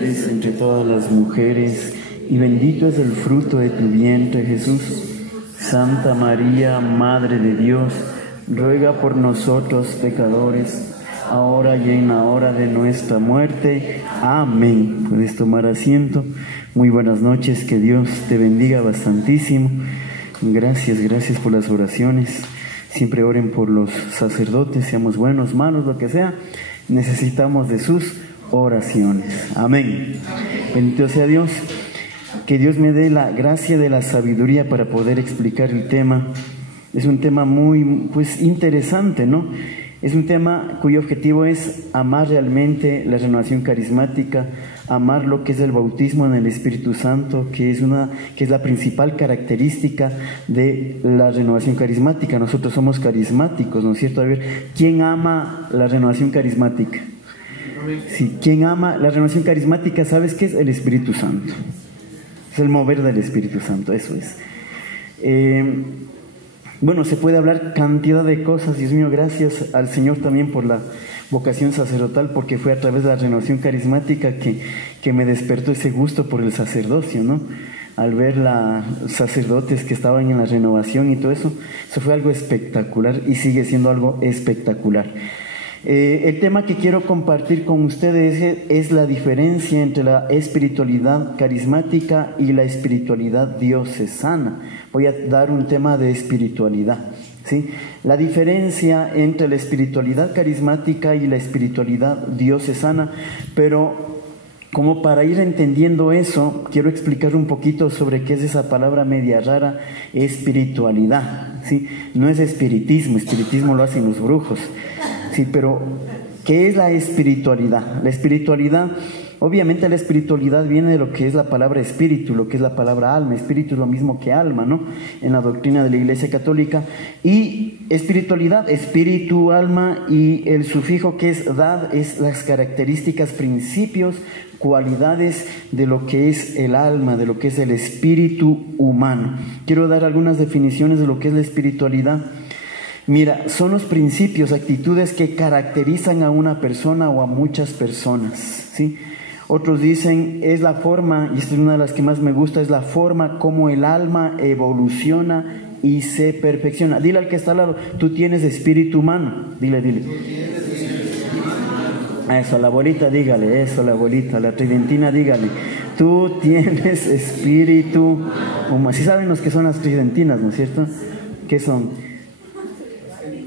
eres entre todas las mujeres, y bendito es el fruto de tu vientre, Jesús. Santa María, Madre de Dios, ruega por nosotros pecadores, ahora y en la hora de nuestra muerte. Amén. Puedes tomar asiento. Muy buenas noches, que Dios te bendiga bastantísimo. Gracias por las oraciones. Siempre oren por los sacerdotes, seamos buenos, malos, lo que sea. Necesitamos de sus oraciones. Amén. Bendito sea Dios. Que Dios me dé la gracia de la sabiduría para poder explicar el tema. Es un tema muy interesante, ¿no? Es un tema cuyo objetivo es amar realmente la renovación carismática, amar lo que es el bautismo en el Espíritu Santo, que es la principal característica de la renovación carismática. Nosotros somos carismáticos, ¿no es cierto? A ver, ¿quién ama la renovación carismática? Sí, ¿quién ama la renovación carismática? ¿Sabes qué es? El Espíritu Santo. Es el mover del Espíritu Santo, eso es. Bueno, se puede hablar cantidad de cosas. Dios mío, gracias al Señor también por la vocación sacerdotal, porque fue a través de la renovación carismática que me despertó ese gusto por el sacerdocio, ¿no? Al ver los sacerdotes que estaban en la renovación y todo eso, eso fue algo espectacular y sigue siendo algo espectacular. El tema que quiero compartir con ustedes es la diferencia entre la espiritualidad carismática y la espiritualidad diocesana. Voy a dar un tema de espiritualidad, ¿sí? La diferencia entre la espiritualidad carismática y la espiritualidad diocesana, pero como para ir entendiendo eso, quiero explicar un poquito sobre qué es esa palabra media rara, espiritualidad, ¿sí? No es espiritismo, espiritismo lo hacen los brujos. Sí, pero ¿qué es la espiritualidad? La espiritualidad, obviamente la espiritualidad viene de lo que es la palabra espíritu, lo que es la palabra alma. Espíritu es lo mismo que alma, ¿no? En la doctrina de la Iglesia Católica. Y espiritualidad, espíritu, alma, y el sufijo que es dad, es las características, principios, cualidades de lo que es el alma, de lo que es el espíritu humano. Quiero dar algunas definiciones de lo que es la espiritualidad. Mira, son los principios, actitudes que caracterizan a una persona o a muchas personas, ¿sí? Otros dicen, es la forma, y esta es una de las que más me gusta, es la forma como el alma evoluciona y se perfecciona. Dile al que está al lado, tú tienes espíritu humano. Dile. Eso, a la abuelita dígale, eso, a la abuelita, a la tridentina dígale, tú tienes espíritu humano. ¿Sí saben los que son las tridentinas, no es cierto? ¿Qué son?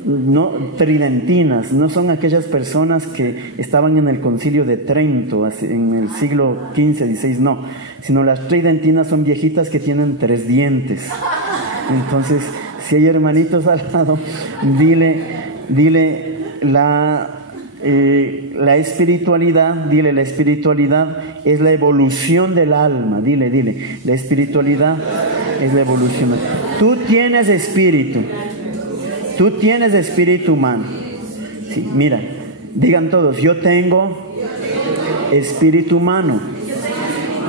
No, tridentinas, no son aquellas personas que estaban en el concilio de Trento en el siglo XV, XVI, no, sino las tridentinas son viejitas que tienen 3 dientes. Entonces, si hay hermanitos al lado, dile la espiritualidad, la espiritualidad es la evolución del alma, dile, la espiritualidad es la evolución. Tú tienes espíritu. Tú tienes espíritu humano. Sí, mira, digan todos, yo tengo espíritu humano.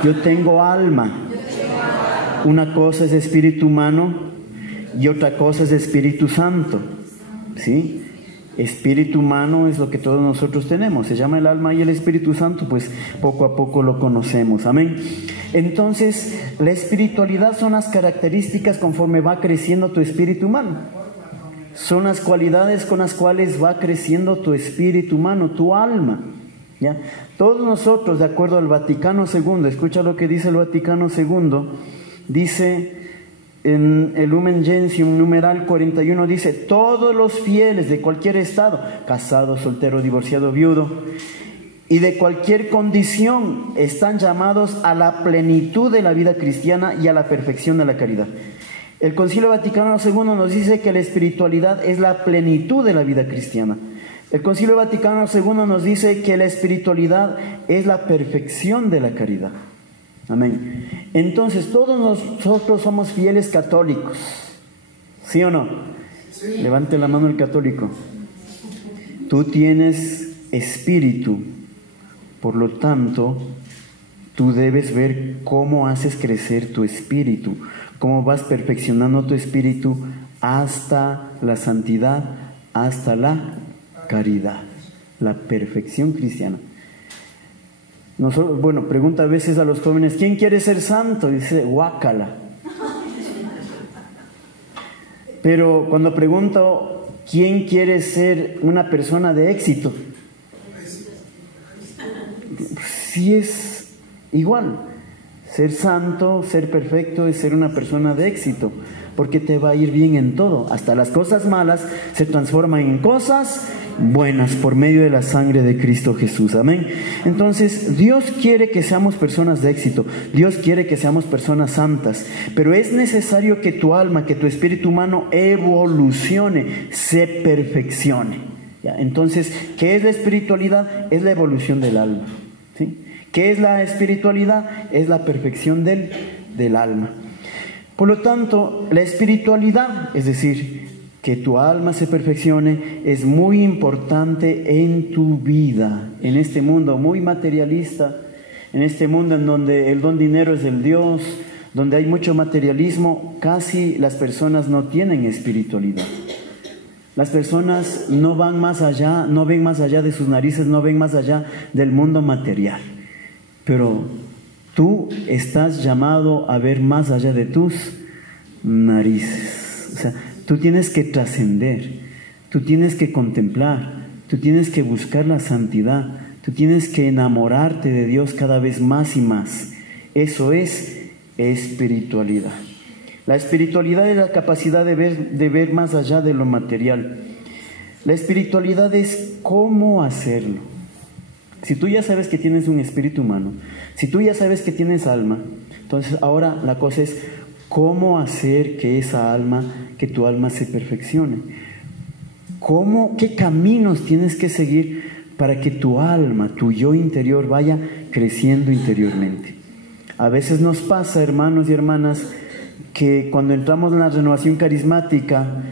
Yo tengo alma. Una cosa es espíritu humano y otra cosa es Espíritu Santo. ¿Sí? Espíritu humano es lo que todos nosotros tenemos. Se llama el alma, y el Espíritu Santo, pues poco a poco lo conocemos. Amén. Entonces, la espiritualidad son las características conforme va creciendo tu espíritu humano. Son las cualidades con las cuales va creciendo tu espíritu humano, tu alma, ¿ya? Todos nosotros, de acuerdo al Vaticano II, escucha lo que dice el Vaticano II, dice en el Lumen Gentium, numeral 41, dice, todos los fieles de cualquier estado, casado, soltero, divorciado, viudo, y de cualquier condición, están llamados a la plenitud de la vida cristiana y a la perfección de la caridad. El Concilio Vaticano II nos dice que la espiritualidad es la plenitud de la vida cristiana. El Concilio Vaticano II nos dice que la espiritualidad es la perfección de la caridad. Amén. Entonces, todos nosotros somos fieles católicos. ¿Sí o no? Sí. Levante la mano el católico. Tú tienes espíritu, por lo tanto, tú debes ver cómo haces crecer tu espíritu, cómo vas perfeccionando tu espíritu hasta la santidad, hasta la caridad, la perfección cristiana. Nosotros, bueno, pregunta a veces a los jóvenes, ¿quién quiere ser santo? Y dice, guácala. Pero cuando pregunto, ¿quién quiere ser una persona de éxito? Sí es igual. Ser santo, ser perfecto es ser una persona de éxito, porque te va a ir bien en todo. Hasta las cosas malas se transforman en cosas buenas por medio de la sangre de Cristo Jesús. Amén. Entonces, Dios quiere que seamos personas de éxito. Dios quiere que seamos personas santas. Pero es necesario que tu alma, que tu espíritu humano evolucione, se perfeccione. ¿Ya? Entonces, ¿qué es la espiritualidad? Es la evolución del alma. ¿Sí? ¿Qué es la espiritualidad? Es la perfección del alma. Por lo tanto, la espiritualidad, es decir, que tu alma se perfeccione, es muy importante en tu vida, en este mundo muy materialista, en este mundo en donde el don dinero es el Dios, donde hay mucho materialismo. Casi las personas no tienen espiritualidad. Las personas no van más allá, no ven más allá de sus narices, no ven más allá del mundo material. Pero tú estás llamado a ver más allá de tus narices. O sea, tú tienes que trascender, tú tienes que contemplar, tú tienes que buscar la santidad, tú tienes que enamorarte de Dios cada vez más y más. Eso es espiritualidad. La espiritualidad es la capacidad de ver más allá de lo material. La espiritualidad es cómo hacerlo. Si tú ya sabes que tienes un espíritu humano, si tú ya sabes que tienes alma, entonces ahora la cosa es cómo hacer que esa alma, que tu alma se perfeccione. ¿Qué caminos tienes que seguir para que tu alma, tu yo interior vaya creciendo interiormente? A veces nos pasa, hermanos y hermanas, que cuando entramos en la renovación carismática,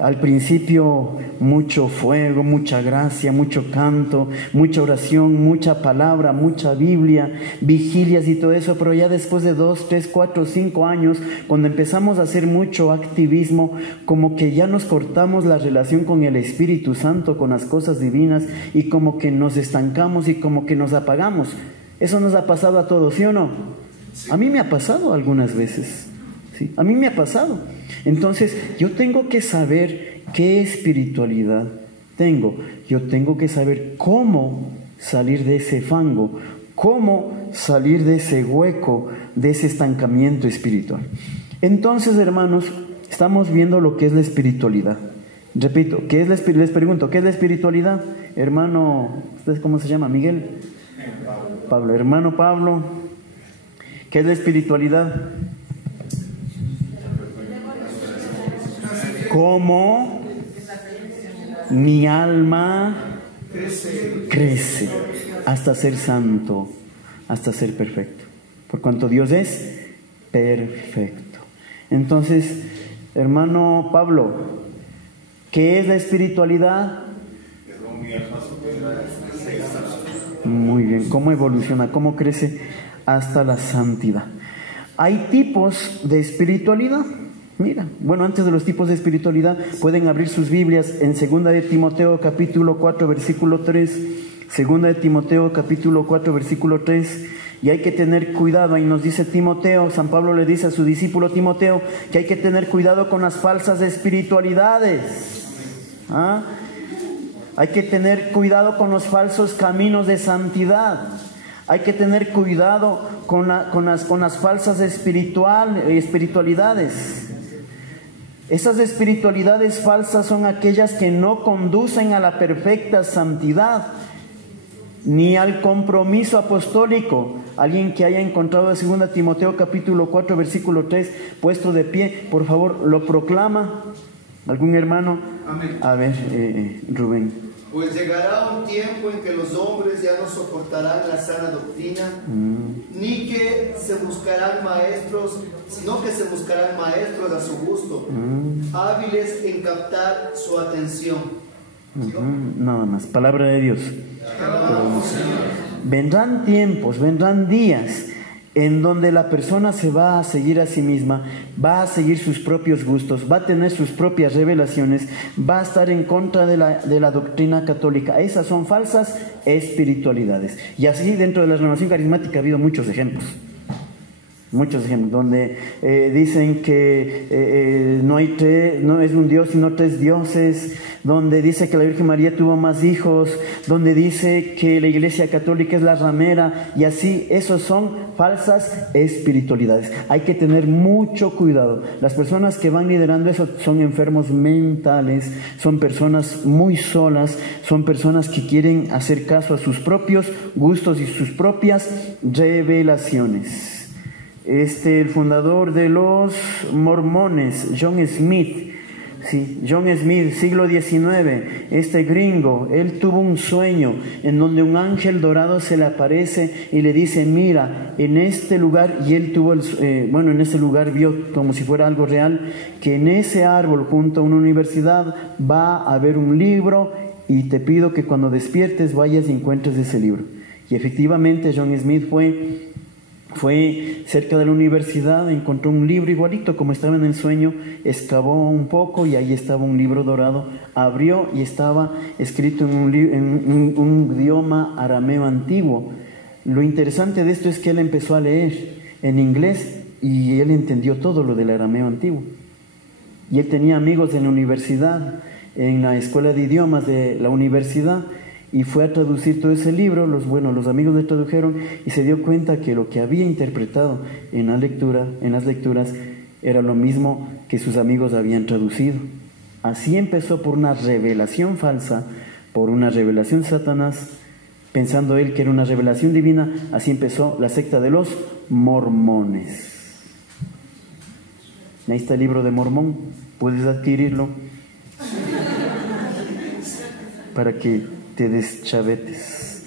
al principio mucho fuego, mucha gracia, mucho canto, mucha oración, mucha palabra, mucha Biblia, vigilias y todo eso, pero ya después de 2, 3, 4, 5 años, cuando empezamos a hacer mucho activismo, como que ya nos cortamos la relación con el Espíritu Santo, con las cosas divinas, y como que nos estancamos y como que nos apagamos. Eso nos ha pasado a todos, ¿sí o no? A mí me ha pasado algunas veces. Sí, a mí me ha pasado. Entonces, yo tengo que saber qué espiritualidad tengo. Yo tengo que saber cómo salir de ese fango, cómo salir de ese hueco, de ese estancamiento espiritual. Entonces, hermanos, estamos viendo lo que es la espiritualidad. Repito, les pregunto, ¿qué es la espiritualidad? Hermano, ¿usted cómo se llama? ¿Miguel? Pablo. Hermano Pablo, ¿qué es la espiritualidad? Cómo mi alma crece hasta ser santo, hasta ser perfecto, por cuanto Dios es perfecto. Entonces, hermano Pablo, ¿qué es la espiritualidad? Muy bien, ¿cómo evoluciona? ¿Cómo crece hasta la santidad? Hay tipos de espiritualidad. Mira, bueno, antes de los tipos de espiritualidad, pueden abrir sus Biblias en 2 de Timoteo capítulo 4 versículo 3, 2 de Timoteo capítulo 4 versículo 3, y hay que tener cuidado. Ahí nos dice Timoteo, San Pablo le dice a su discípulo Timoteo que hay que tener cuidado con las falsas espiritualidades. Hay que tener cuidado con los falsos caminos de santidad. Hay que tener cuidado con las falsas espiritualidades. Esas espiritualidades falsas son aquellas que no conducen a la perfecta santidad ni al compromiso apostólico. Alguien que haya encontrado en 2 Timoteo capítulo 4 versículo 3 puesto de pie, por favor, lo proclama. ¿Algún hermano? Amén. A ver, Rubén. Pues llegará un tiempo en que los hombres ya no soportarán la sana doctrina, ni que se buscarán maestros, sino que se buscarán maestros a su gusto, hábiles en captar su atención. Nada más, palabra de Dios. Vendrán tiempos, vendrán días en donde la persona se va a seguir a sí misma, va a seguir sus propios gustos, va a tener sus propias revelaciones, va a estar en contra de la doctrina católica. Esas son falsas espiritualidades. Y así dentro de la renovación carismática ha habido muchos ejemplos, donde dicen que no es un Dios sino tres dioses, donde dice que la Virgen María tuvo más hijos, donde dice que la Iglesia Católica es la ramera, y así. Esos son falsas espiritualidades. Hay que tener mucho cuidado. Las personas que van liderando eso son enfermos mentales, son personas muy solas, son personas que quieren hacer caso a sus propios gustos y sus propias revelaciones. El fundador de los mormones, John Smith, siglo XIX, gringo, él tuvo un sueño en donde un ángel dorado se le aparece y le dice: mira, en este lugar, y él tuvo en ese lugar vio como si fuera algo real, que en ese árbol junto a una universidad va a haber un libro, y te pido que cuando despiertes vayas y encuentres ese libro. Y efectivamente John Smith fue cerca de la universidad, encontró un libro igualito como estaba en el sueño, excavó un poco y ahí estaba un libro dorado, abrió y estaba escrito en un idioma arameo antiguo. Lo interesante de esto es que él empezó a leer en inglés y él entendió todo lo del arameo antiguo. Y él tenía amigos en la universidad, en la escuela de idiomas de la universidad, y fue a traducir todo ese libro. Los amigos le tradujeron y se dio cuenta que lo que había interpretado en las lecturas era lo mismo que sus amigos habían traducido. Así empezó, por una revelación falsa, por una revelación de Satanás, pensando él que era una revelación divina. Así empezó la secta de los mormones. Ahí está el libro de Mormón, puedes adquirirlo para que te deschavetes.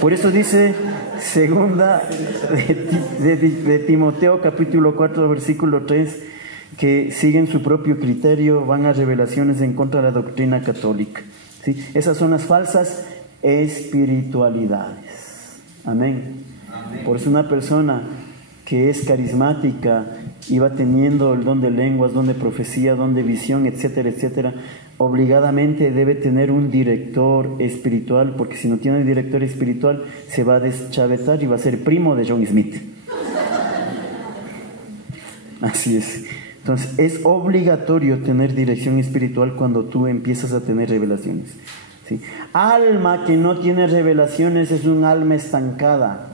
Por eso dice segunda de Timoteo capítulo 4 versículo 3, que siguen su propio criterio, van a revelaciones en contra de la doctrina católica, ¿sí? Esas son las falsas espiritualidades. Amén. Por eso una persona que es carismática y va teniendo el don de lenguas, don de profecía, don de visión, etcétera, etcétera, obligadamente debe tener un director espiritual, porque si no tiene un director espiritual se va a deschavetar y va a ser primo de John Smith. Así es. Entonces es obligatorio tener dirección espiritual cuando tú empiezas a tener revelaciones, ¿sí? Alma que no tiene revelaciones es un alma estancada.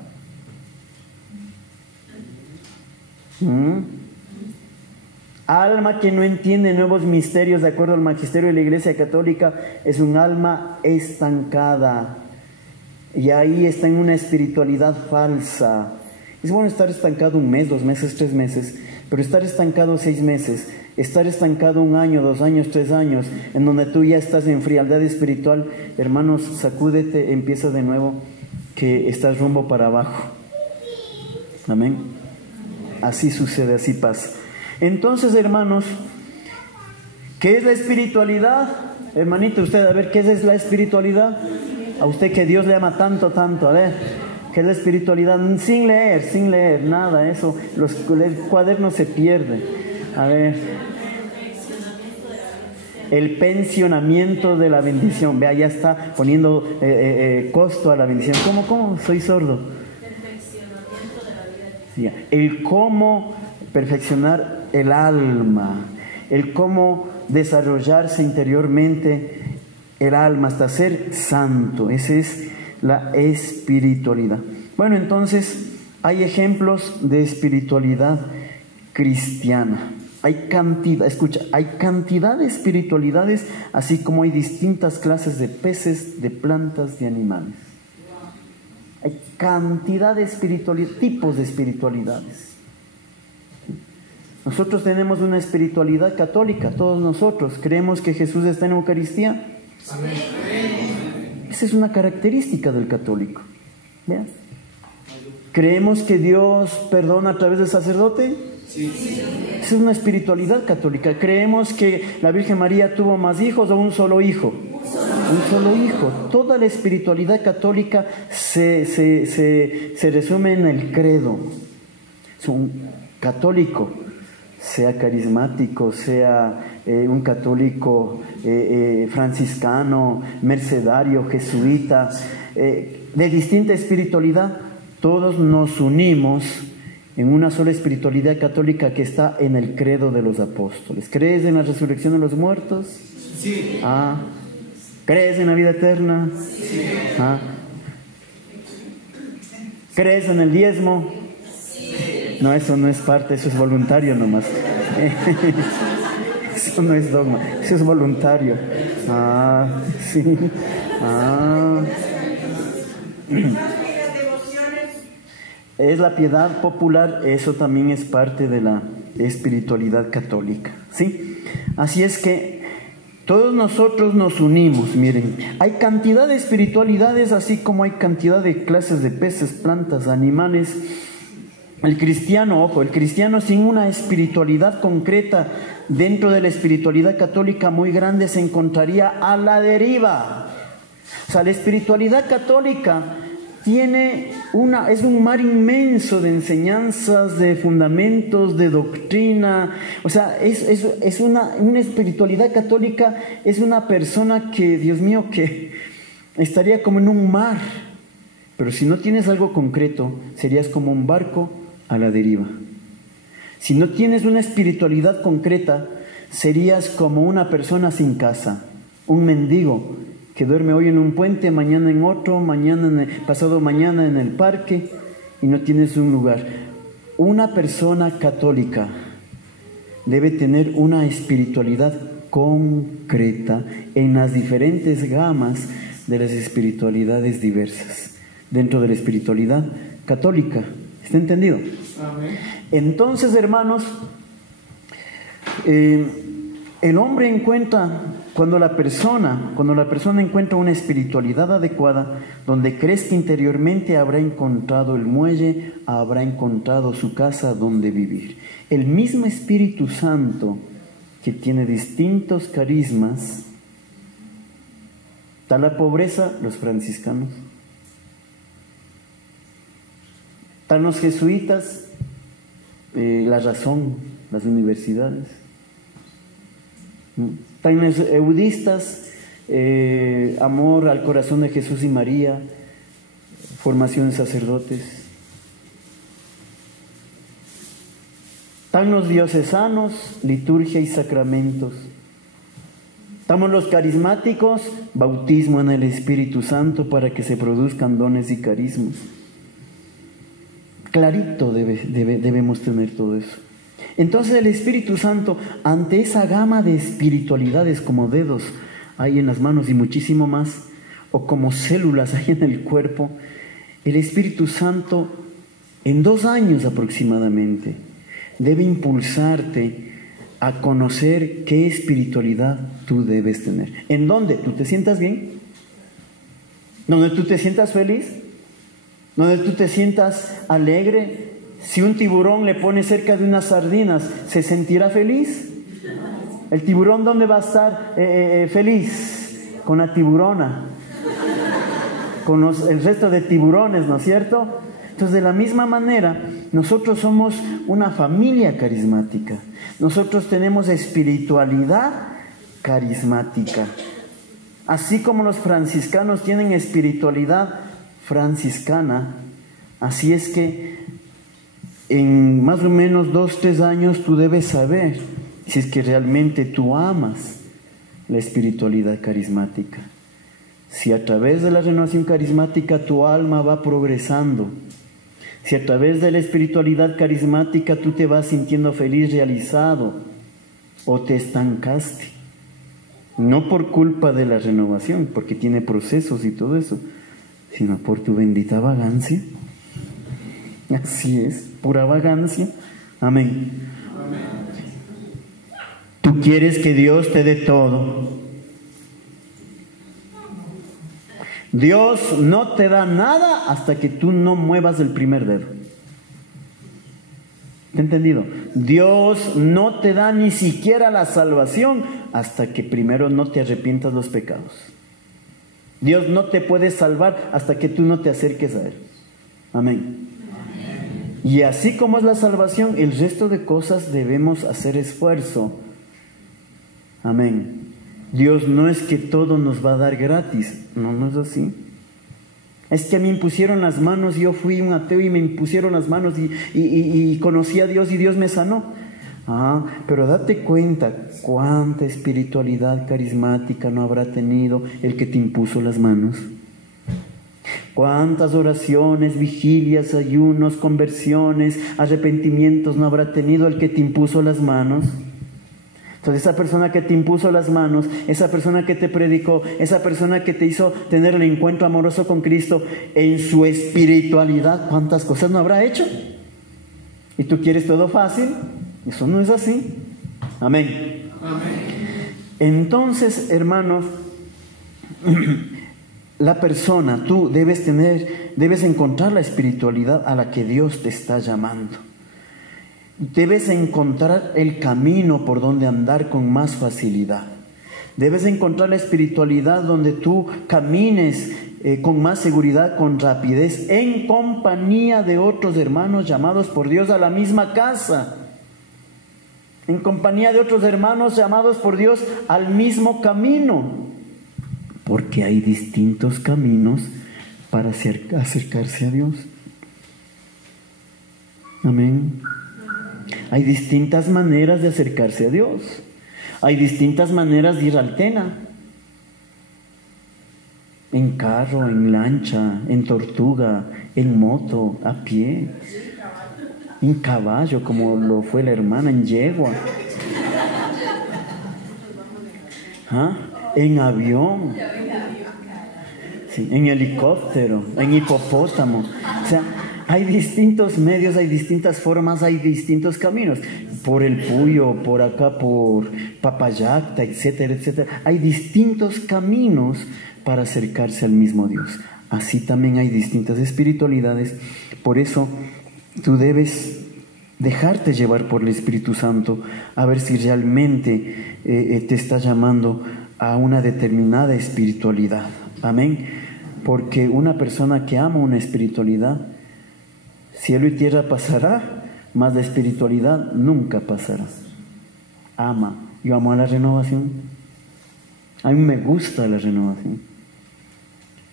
Alma que no entiende nuevos misterios de acuerdo al magisterio de la Iglesia Católica es un alma estancada, y ahí está en una espiritualidad falsa. Es bueno estar estancado 1 mes, 2 meses, 3 meses, pero estar estancado 6 meses, estar estancado 1 año, 2 años, 3 años, en donde tú ya estás en frialdad espiritual, hermanos, sacúdete, empieza de nuevo, que estás rumbo para abajo. Amén. Así sucede, así pasa. Entonces, hermanos, ¿qué es la espiritualidad? Hermanito, usted, a ver, ¿qué es la espiritualidad? A usted que Dios le ama tanto, tanto, a ver, ¿qué es la espiritualidad? Sin leer, nada, eso, el cuaderno se pierde. A ver, el pensionamiento de la bendición. Vea, ya está poniendo costo a la bendición. ¿Cómo? Soy sordo. El cómo perfeccionar el alma, el cómo desarrollarse interiormente el alma hasta ser santo. Esa es la espiritualidad. Bueno, entonces hay ejemplos de espiritualidad cristiana. Hay cantidad de espiritualidades, así como hay distintas clases de peces, de plantas, de animales. Hay cantidad de espiritualidad, tipos de espiritualidades. Nosotros tenemos una espiritualidad católica, todos nosotros creemos que Jesús está en Eucaristía. Amén. Esa es una característica del católico. ¿Ya? ¿Creemos que Dios perdona a través del sacerdote? Sí. Esa es una espiritualidad católica. ¿Creemos que la Virgen María tuvo más hijos o un solo hijo? Un solo hijo. Toda la espiritualidad católica se resume en el credo. un católico, sea carismático, sea un católico franciscano, mercedario, jesuita, de distinta espiritualidad, todos nos unimos en una sola espiritualidad católica que está en el credo de los apóstoles. ¿Crees en la resurrección de los muertos? Sí. ¿Crees en la vida eterna? Sí. ¿Crees en el diezmo? Sí. No, eso no es parte, eso es voluntario nomás. Eso no es dogma, eso es voluntario. Sí. Es la piedad popular, eso también es parte de la espiritualidad católica, ¿sí? Así es que todos nosotros nos unimos, miren, hay cantidad de espiritualidades, así como hay cantidad de clases de peces, plantas, animales. El cristiano, ojo, el cristiano sin una espiritualidad concreta dentro de la espiritualidad católica muy grande se encontraría a la deriva. O sea, la espiritualidad católica es un mar inmenso de enseñanzas, de fundamentos, de doctrina. O sea, es una espiritualidad católica, es una persona que, Dios mío, que estaría como en un mar. Pero si no tienes algo concreto, serías como un barco a la deriva. Si no tienes una espiritualidad concreta, serías como una persona sin casa, un mendigo que duerme hoy en un puente, mañana en otro, pasado mañana en el parque, y no tienes un lugar. Una persona católica debe tener una espiritualidad concreta en las diferentes gamas de las espiritualidades diversas dentro de la espiritualidad católica. ¿Está entendido? Amén. Entonces, hermanos, el hombre encuentra, cuando la persona encuentra una espiritualidad adecuada, donde crees que interiormente habrá encontrado el muelle, habrá encontrado su casa donde vivir. El mismo Espíritu Santo, que tiene distintos carismas, está la pobreza, los franciscanos. Están los jesuitas, la razón, las universidades. Están los eudistas, amor al corazón de Jesús y María, formación de sacerdotes. Están los diocesanos, liturgia y sacramentos. Estamos los carismáticos, bautismo en el Espíritu Santo para que se produzcan dones y carismas. Clarito debemos tener todo eso. Entonces el Espíritu Santo, ante esa gama de espiritualidades como dedos hay en las manos y muchísimo más, o como células hay en el cuerpo, el Espíritu Santo en 2 años aproximadamente debe impulsarte a conocer qué espiritualidad tú debes tener. ¿En dónde tú te sientas bien? ¿Donde tú te sientas feliz? ¿Donde tú te sientas alegre? Si un tiburón le pone cerca de unas sardinas, ¿se sentirá feliz? ¿El tiburón dónde va a estar feliz? Con la tiburona, con el resto de tiburones, ¿no es cierto? Entonces, de la misma manera, nosotros somos una familia carismática. Nosotros tenemos espiritualidad carismática. Así como los franciscanos tienen espiritualidad franciscana, así es que en más o menos 2-3 años tú debes saber si es que realmente tú amas la espiritualidad carismática. Si a través de la renovación carismática tu alma va progresando, si a través de la espiritualidad carismática tú te vas sintiendo feliz, realizado, o te estancaste, no por culpa de la renovación, porque tiene procesos y todo eso, sino por tu bendita vagancia. Así es, pura vagancia. Amén. Amén. Tú quieres que Dios te dé todo. Dios no te da nada hasta que tú no muevas el primer dedo. ¿Te has entendido? Dios no te da ni siquiera la salvación hasta que primero no te arrepientas los pecados. Dios no te puede salvar hasta que tú no te acerques a Él. Amén. Amén. Y así como es la salvación, el resto de cosas debemos hacer esfuerzo. Amén. Dios no es que todo nos va a dar gratis. No, no es así. Es que a mí me impusieron las manos, yo fui un ateo y me impusieron las manos y conocí a Dios y Dios me sanó. Pero date cuenta cuánta espiritualidad carismática no habrá tenido el que te impuso las manos. Cuántas oraciones, vigilias, ayunos, conversiones, arrepentimientos no habrá tenido el que te impuso las manos. Entonces esa persona que te impuso las manos, esa persona que te predicó, esa persona que te hizo tener el encuentro amoroso con Cristo, en su espiritualidad, ¿cuántas cosas no habrá hecho? ¿Y tú quieres todo fácil? Eso no es así. Amén. Amén. Entonces, hermanos, la persona, tú debes encontrar la espiritualidad a la que Dios te está llamando. Debes encontrar el camino por donde andar con más facilidad. Debes encontrar la espiritualidad donde tú camines con más seguridad, con rapidez, en compañía de otros hermanos llamados por Dios a la misma casa. En compañía de otros hermanos llamados por Dios al mismo camino. Porque hay distintos caminos para acercarse a Dios. Amén. Hay distintas maneras de acercarse a Dios. Hay distintas maneras de ir al Tena. En carro, en lancha, en tortuga, en moto, a pie. En caballo, como lo fue la hermana, en yegua. En avión. Sí, en helicóptero, en hipopótamo. O sea, hay distintos medios, hay distintas formas, hay distintos caminos. Por el Puyo, por acá, por Papayacta, etcétera, etcétera. Hay distintos caminos para acercarse al mismo Dios. Así también hay distintas espiritualidades. Por eso tú debes dejarte llevar por el Espíritu Santo a ver si realmente te está llamando a una determinada espiritualidad. Amén. Porque una persona que ama una espiritualidad, cielo y tierra pasará, mas la espiritualidad nunca pasará. Ama. Yo amo a la renovación. A mí me gusta la renovación.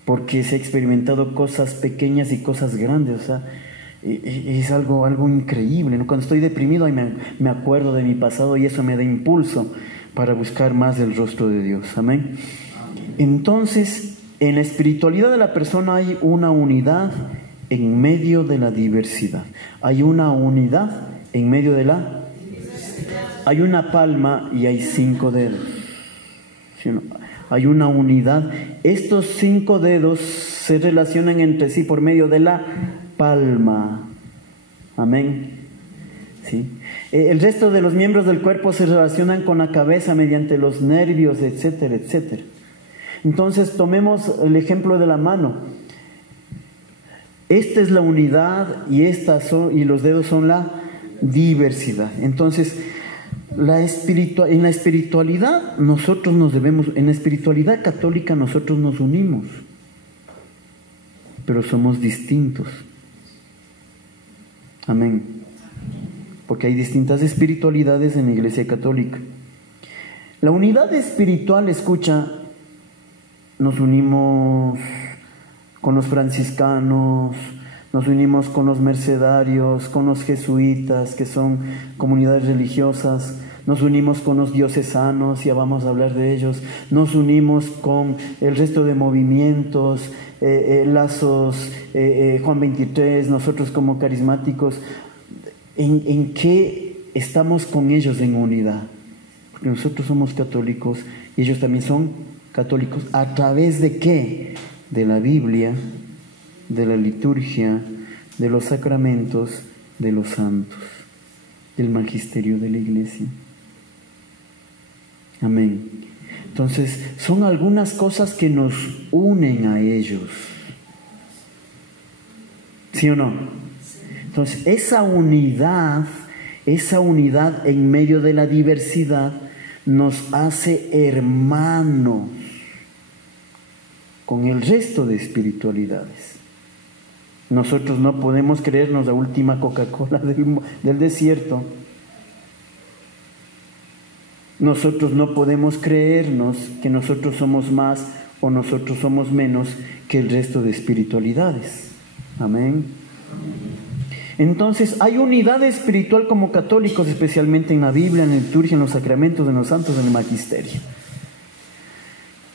Porque se ha experimentado cosas pequeñas y cosas grandes. O sea, es algo increíble, ¿no? Cuando estoy deprimido, me acuerdo de mi pasado y eso me da impulso para buscar más del rostro de Dios. Amén. Entonces, en la espiritualidad de la persona hay una unidad en medio de la diversidad. Hay una unidad en medio de la... Hay una palma y hay 5 dedos. ¿Sí o no? Hay una unidad. Estos 5 dedos se relacionan entre sí por medio de la palma. Amén. ¿Sí? El resto de los miembros del cuerpo se relacionan con la cabeza mediante los nervios, etcétera, etcétera. Entonces tomemos el ejemplo de la mano. Esta es la unidad y los dedos son la diversidad. Entonces, en la espiritualidad nosotros nos debemos, en la espiritualidad católica nosotros nos unimos, pero somos distintos. Amén. Porque hay distintas espiritualidades en la Iglesia Católica. La unidad espiritual, escucha, nos unimos con los franciscanos, nos unimos con los mercedarios, con los jesuitas, que son comunidades religiosas, nos unimos con los diocesanos, ya vamos a hablar de ellos, nos unimos con el resto de movimientos, lazos, Juan 23, nosotros como carismáticos. ¿En qué estamos con ellos en unidad? Porque nosotros somos católicos y ellos también son católicos. ¿A través de qué? De la Biblia, de la liturgia, de los sacramentos, de los santos, del magisterio de la Iglesia. Amén. Entonces, son algunas cosas que nos unen a ellos. ¿Sí o no? Entonces, esa unidad en medio de la diversidad nos hace hermanos con el resto de espiritualidades. Nosotros no podemos creernos la última Coca-Cola del desierto. Nosotros no podemos creernos que nosotros somos más o nosotros somos menos que el resto de espiritualidades. Amén. Entonces, hay unidad espiritual como católicos, especialmente en la Biblia, en la liturgia, en los sacramentos, en los santos, en el magisterio.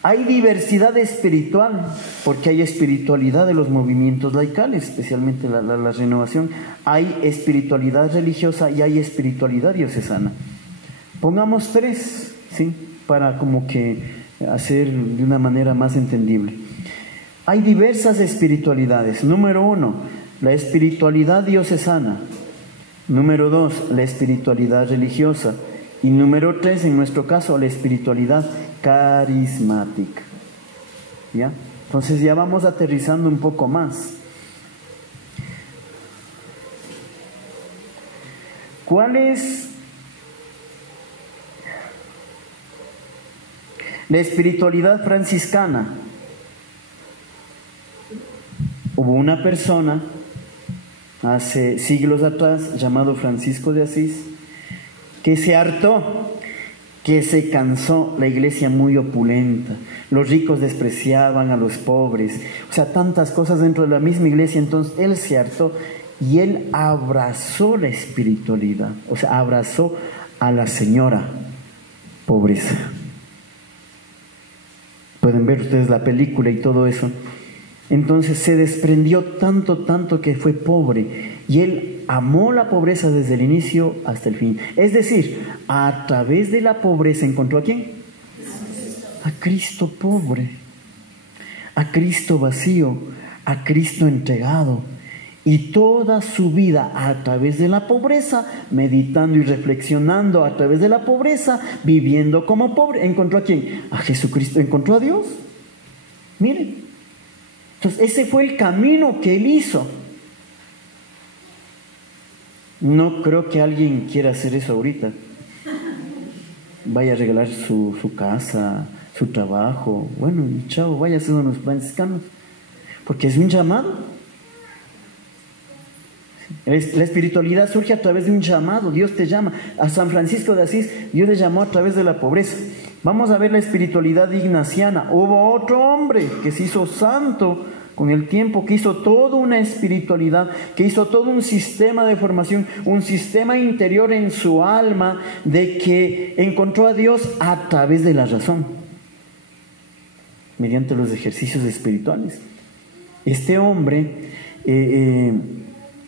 Hay diversidad espiritual, porque hay espiritualidad de los movimientos laicales, especialmente la renovación. Hay espiritualidad religiosa y hay espiritualidad diocesana. Pongamos tres, ¿sí? Para como que hacer de una manera más entendible. Hay diversas espiritualidades. Número 1, la espiritualidad diocesana. Número 2, la espiritualidad religiosa. Y número 3, en nuestro caso, la espiritualidad carismática. ¿Ya? Entonces ya vamos aterrizando un poco más. ¿Cuál es la espiritualidad franciscana? Hubo una persona hace siglos atrás llamado Francisco de Asís que se hartó, que se cansó, la iglesia muy opulenta, los ricos despreciaban a los pobres, o sea, tantas cosas dentro de la misma iglesia. Entonces él se hartó y él abrazó la espiritualidad, o sea, abrazó a la señora pobreza. Pueden ver ustedes la película y todo eso. Entonces se desprendió tanto que fue pobre, y él amó la pobreza desde el inicio hasta el fin. Es decir, a través de la pobreza encontró ¿a quién? A Cristo pobre, a Cristo vacío, a Cristo entregado. Y toda su vida a través de la pobreza, meditando y reflexionando a través de la pobreza, viviendo como pobre, ¿encontró a quién? A Jesucristo, encontró a Dios. Miren, entonces ese fue el camino que él hizo. No creo que alguien quiera hacer eso ahorita. Vaya a regalar su casa, su trabajo. Bueno, chao, vaya a ser unos franciscanos. Porque es un llamado. La espiritualidad surge a través de un llamado. Dios te llama. A San Francisco de Asís, Dios le llamó a través de la pobreza. Vamos a ver la espiritualidad ignaciana. Hubo otro hombre que se hizo santo con el tiempo, que hizo toda una espiritualidad, que hizo todo un sistema de formación, un sistema interior en su alma, de que encontró a Dios a través de la razón, mediante los ejercicios espirituales. Este hombre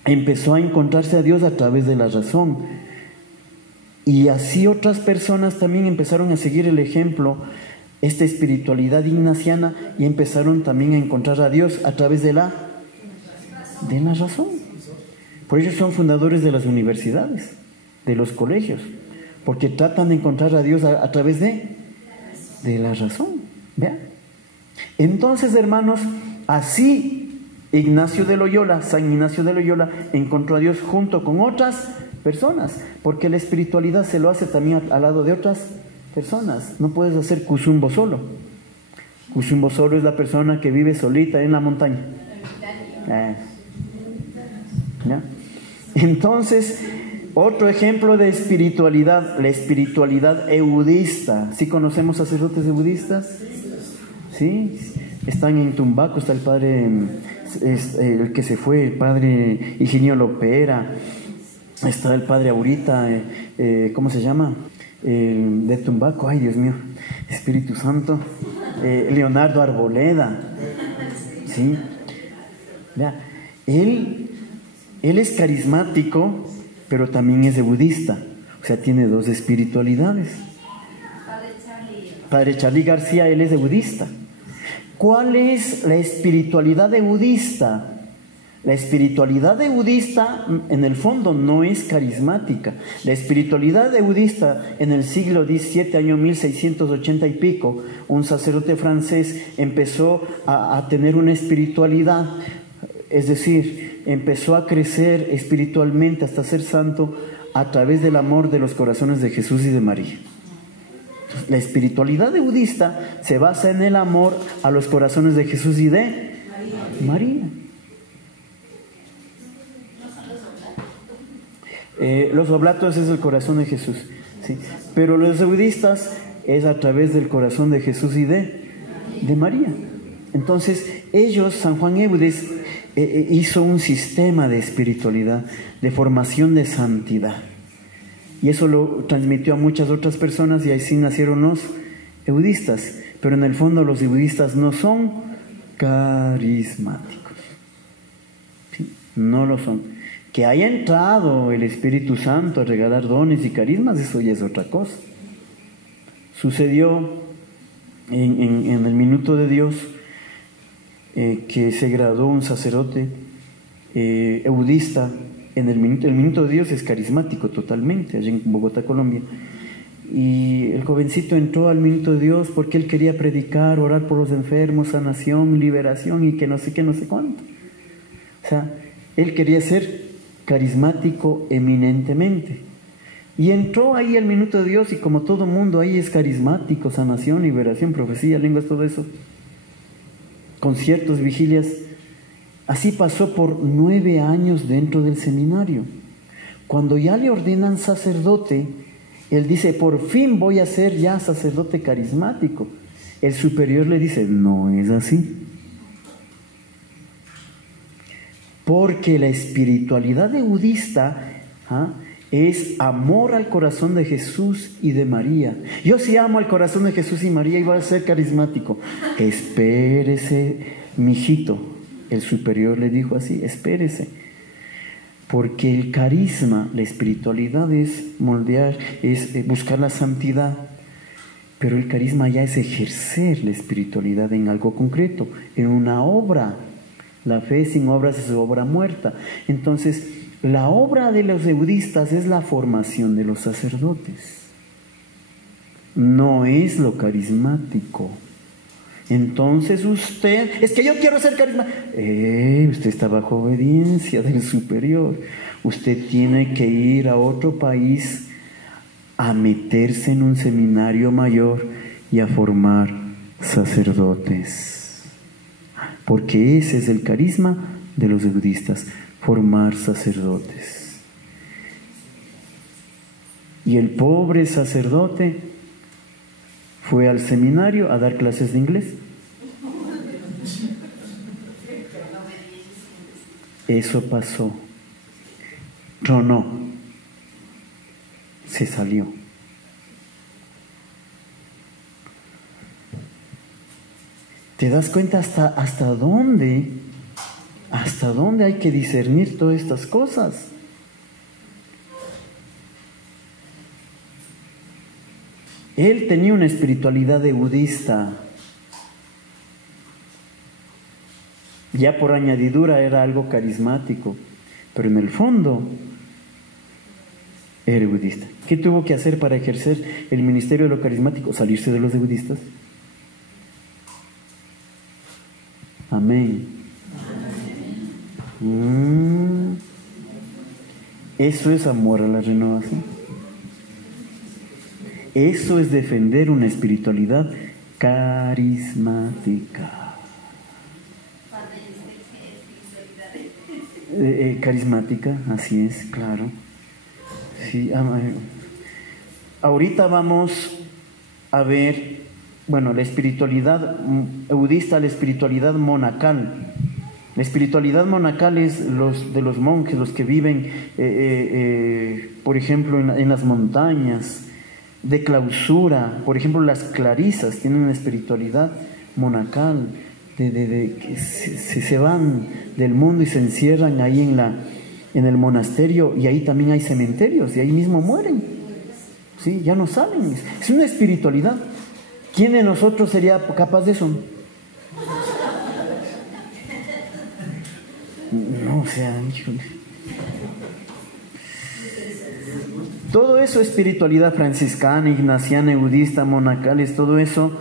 empezó a encontrarse a Dios a través de la razón, y así otras personas también empezaron a seguir el ejemplo, esta espiritualidad ignaciana, y empezaron también a encontrar a Dios a través de la razón. Por ello son fundadores de las universidades, de los colegios, porque tratan de encontrar a Dios a través de la razón. ¿Vean? Entonces, hermanos, así Ignacio de Loyola, San Ignacio de Loyola, encontró a Dios junto con otras personas, porque la espiritualidad se lo hace también al lado de otras personas. No puedes hacer Cusumbo solo. Cusumbo solo es la persona que vive solita en la montaña. ¿Ya? Entonces, otro ejemplo de espiritualidad, la espiritualidad eudista. ¿Sí conocemos sacerdotes eudistas? ¿Sí? Están en Tumbaco, está el padre, el que se fue, el padre Higinio Lopera. Está el padre Aurita, ¿cómo se llama? De Tumbaco, ay Dios mío, Espíritu Santo, Leonardo Arboleda, ¿sí? Vea, él es carismático, pero también es budista, o sea, tiene dos espiritualidades. Padre Charlie García, él es budista. ¿Cuál es la espiritualidad budista? La espiritualidad budista en el fondo no es carismática. La espiritualidad budista en el siglo XVII, año 1680 y pico, un sacerdote francés empezó a tener una espiritualidad, es decir, empezó a crecer espiritualmente hasta ser santo a través del amor de los corazones de Jesús y de María. La espiritualidad budista se basa en el amor a los corazones de Jesús y de María. Los oblatos es el corazón de Jesús, ¿sí? Pero los budistas es a través del corazón de Jesús y de María. Entonces ellos, San Juan Eudes, hizo un sistema de espiritualidad, de formación de santidad, y eso lo transmitió a muchas otras personas, y así nacieron los eudistas. Pero en el fondo los eudistas no son carismáticos, ¿sí? No lo son. Que haya entrado el Espíritu Santo a regalar dones y carismas, eso ya es otra cosa. Sucedió en el Minuto de Dios que se graduó un sacerdote eudista. El Minuto de Dios es carismático totalmente, allá en Bogotá, Colombia. Y el jovencito entró al Minuto de Dios porque él quería predicar, orar por los enfermos, sanación, liberación y que no sé qué, no sé cuánto. O sea, él quería ser carismático eminentemente. Y entró ahí al Minuto de Dios, y como todo mundo ahí es carismático, sanación, liberación, profecía, lenguas, todo eso, conciertos, vigilias. Así pasó por 9 años dentro del seminario. Cuando ya le ordenan sacerdote, él dice, por fin voy a ser ya sacerdote carismático. El superior le dice, no es así. Porque la espiritualidad budista es amor al corazón de Jesús y de María. Yo sí amo al corazón de Jesús y María y voy a ser carismático. Espérese, mijito. El superior le dijo así, espérese. Porque el carisma, la espiritualidad es moldear, es buscar la santidad. Pero el carisma ya es ejercer la espiritualidad en algo concreto, en una obra. La fe sin obras es obra muerta. Entonces, la obra de los budistas es la formación de los sacerdotes. No es lo carismático. Entonces usted, es que yo quiero ser carismático. Usted está bajo obediencia del superior. Usted tiene que ir a otro país a meterse en un seminario mayor y a formar sacerdotes. Porque ese es el carisma de los budistas, formar sacerdotes. Y el pobre sacerdote fue al seminario a dar clases de inglés. Eso pasó. Tronó. Se salió. ¿Te das cuenta hasta dónde hay que discernir todas estas cosas? Él tenía una espiritualidad de budista. Ya por añadidura era algo carismático, pero en el fondo era budista. ¿Qué tuvo que hacer para ejercer el ministerio de lo carismático? Salirse de los budistas. Amén. Eso es amor a la renovación. Eso es defender una espiritualidad carismática. Carismática, así es, claro. Sí, ahorita vamos a ver, bueno, la espiritualidad budista, la espiritualidad monacal. La espiritualidad monacal es de los monjes, los que viven, por ejemplo, en las montañas, de clausura. Por ejemplo, las clarisas tienen una espiritualidad monacal, que se van del mundo y se encierran ahí en el monasterio, y ahí también hay cementerios, y ahí mismo mueren. ¿Sí? Ya no salen. Es una espiritualidad. ¿Quién de nosotros sería capaz de eso? No, o sea, híjole. Todo eso, espiritualidad franciscana, ignaciana, budista, monacales, todo eso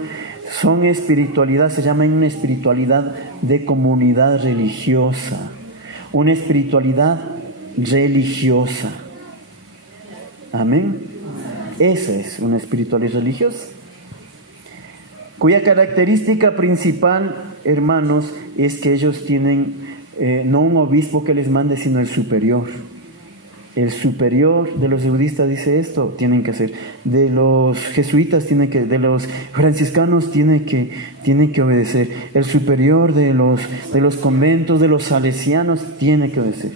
son espiritualidad, se llama una espiritualidad de comunidad religiosa, una espiritualidad religiosa. Amén. Esa es una espiritualidad religiosa, cuya característica principal, hermanos, es que ellos tienen no un obispo que les mande, sino el superior. El superior de los budistas dice esto, tienen que hacer. De los jesuitas de los franciscanos tiene que obedecer. El superior de los conventos, de los salesianos, tiene que obedecer.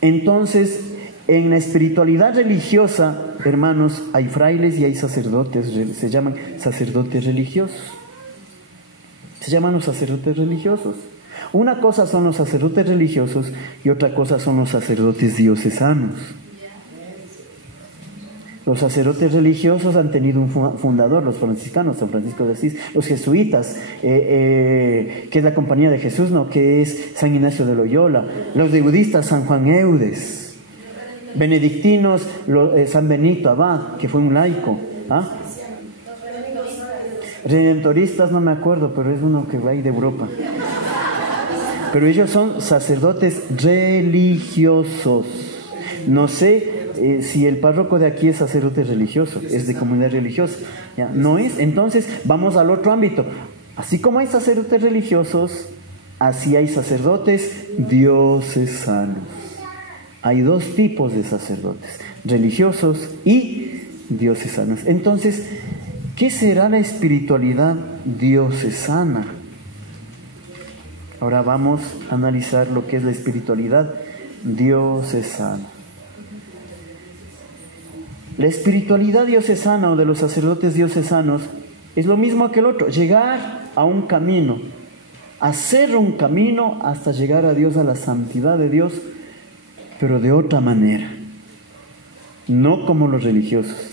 Entonces, en la espiritualidad religiosa, hermanos, hay frailes y hay sacerdotes, se llaman sacerdotes religiosos. Se llaman los sacerdotes religiosos. Una cosa son los sacerdotes religiosos y otra cosa son los sacerdotes diocesanos. Los sacerdotes religiosos han tenido un fundador, los franciscanos, San Francisco de Asís, los jesuitas, que es la Compañía de Jesús, ¿no? Que es San Ignacio de Loyola, los de budistas, San Juan Eudes, benedictinos, San Benito Abad, que fue un laico, ¿ah? Redentoristas no me acuerdo, pero es uno que va ahí de Europa. Pero ellos son sacerdotes religiosos. No sé si el párroco de aquí es sacerdote religioso, es de comunidad religiosa. ¿Ya? No es. Entonces vamos al otro ámbito. Así como hay sacerdotes religiosos, así hay sacerdotes diocesanos. Hay dos tipos de sacerdotes, religiosos y diocesanos. Entonces, ¿qué será la espiritualidad diocesana? Ahora vamos a analizar lo que es la espiritualidad diocesana. La espiritualidad diocesana o de los sacerdotes diocesanos es lo mismo que el otro, llegar a un camino, hacer un camino hasta llegar a Dios, a la santidad de Dios, pero de otra manera, no como los religiosos.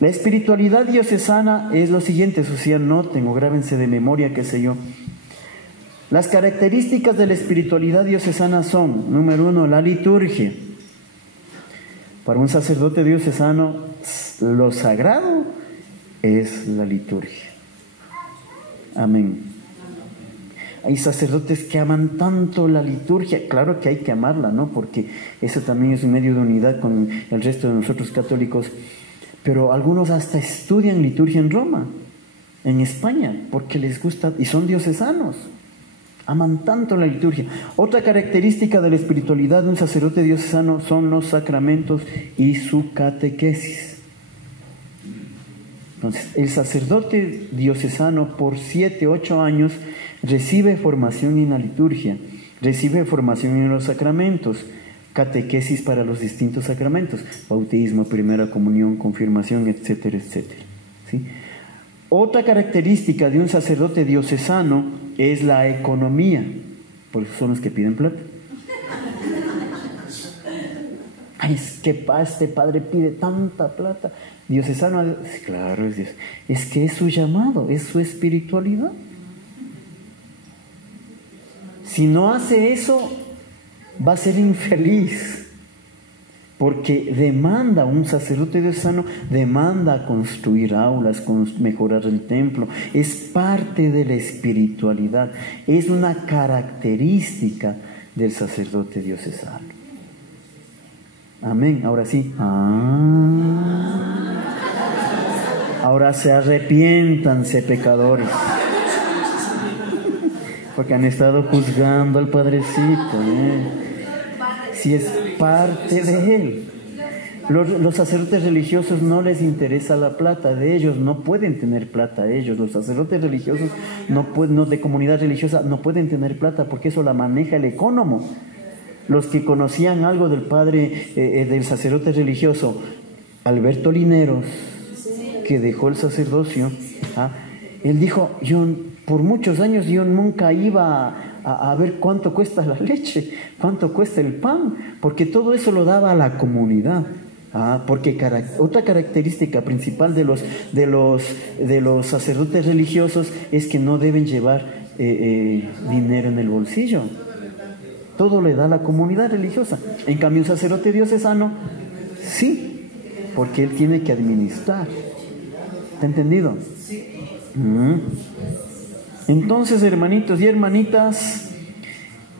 La espiritualidad diocesana es lo siguiente, eso sí, anoten o grábense de memoria, qué sé yo. Las características de la espiritualidad diocesana son, número 1, la liturgia. Para un sacerdote diocesano, lo sagrado es la liturgia. Amén. Hay sacerdotes que aman tanto la liturgia, claro que hay que amarla, ¿no? Porque eso también es un medio de unidad con el resto de nosotros católicos. Pero algunos hasta estudian liturgia en Roma, en España, porque les gusta y son diocesanos. Aman tanto la liturgia. Otra característica de la espiritualidad de un sacerdote diocesano son los sacramentos y su catequesis. Entonces, el sacerdote diocesano por 7, 8 años recibe formación en la liturgia, recibe formación en los sacramentos, catequesis para los distintos sacramentos, bautismo, primera comunión, confirmación, etcétera, etcétera. ¿Sí? Otra característica de un sacerdote diocesano es la economía, por eso son los que piden plata. Ay, es que este padre pide tanta plata. Diocesano, claro, es Dios. Es que es su llamado, es su espiritualidad. Si no hace eso, va a ser infeliz, porque demanda, un sacerdote diocesano demanda construir aulas, mejorar el templo, es parte de la espiritualidad, es una característica del sacerdote diocesano. Amén, ahora sí. Ahora se arrepiéntanse, pecadores, porque han estado juzgando al padrecito, si es parte de él. Los sacerdotes religiosos no les interesa la plata de ellos, no pueden tener plata ellos. Los sacerdotes religiosos no de comunidad religiosa no pueden tener plata porque eso la maneja el ecónomo. Los que conocían algo del padre, del sacerdote religioso, Alberto Lineros, que dejó el sacerdocio, él dijo, yo por muchos años yo nunca iba a ver cuánto cuesta la leche, cuánto cuesta el pan, porque todo eso lo daba a la comunidad. Porque otra característica principal de los sacerdotes religiosos es que no deben llevar dinero en el bolsillo. Todo le da a la comunidad religiosa. En cambio, un sacerdote diocesano, sí, porque él tiene que administrar. ¿Está entendido? Entonces, hermanitos y hermanitas,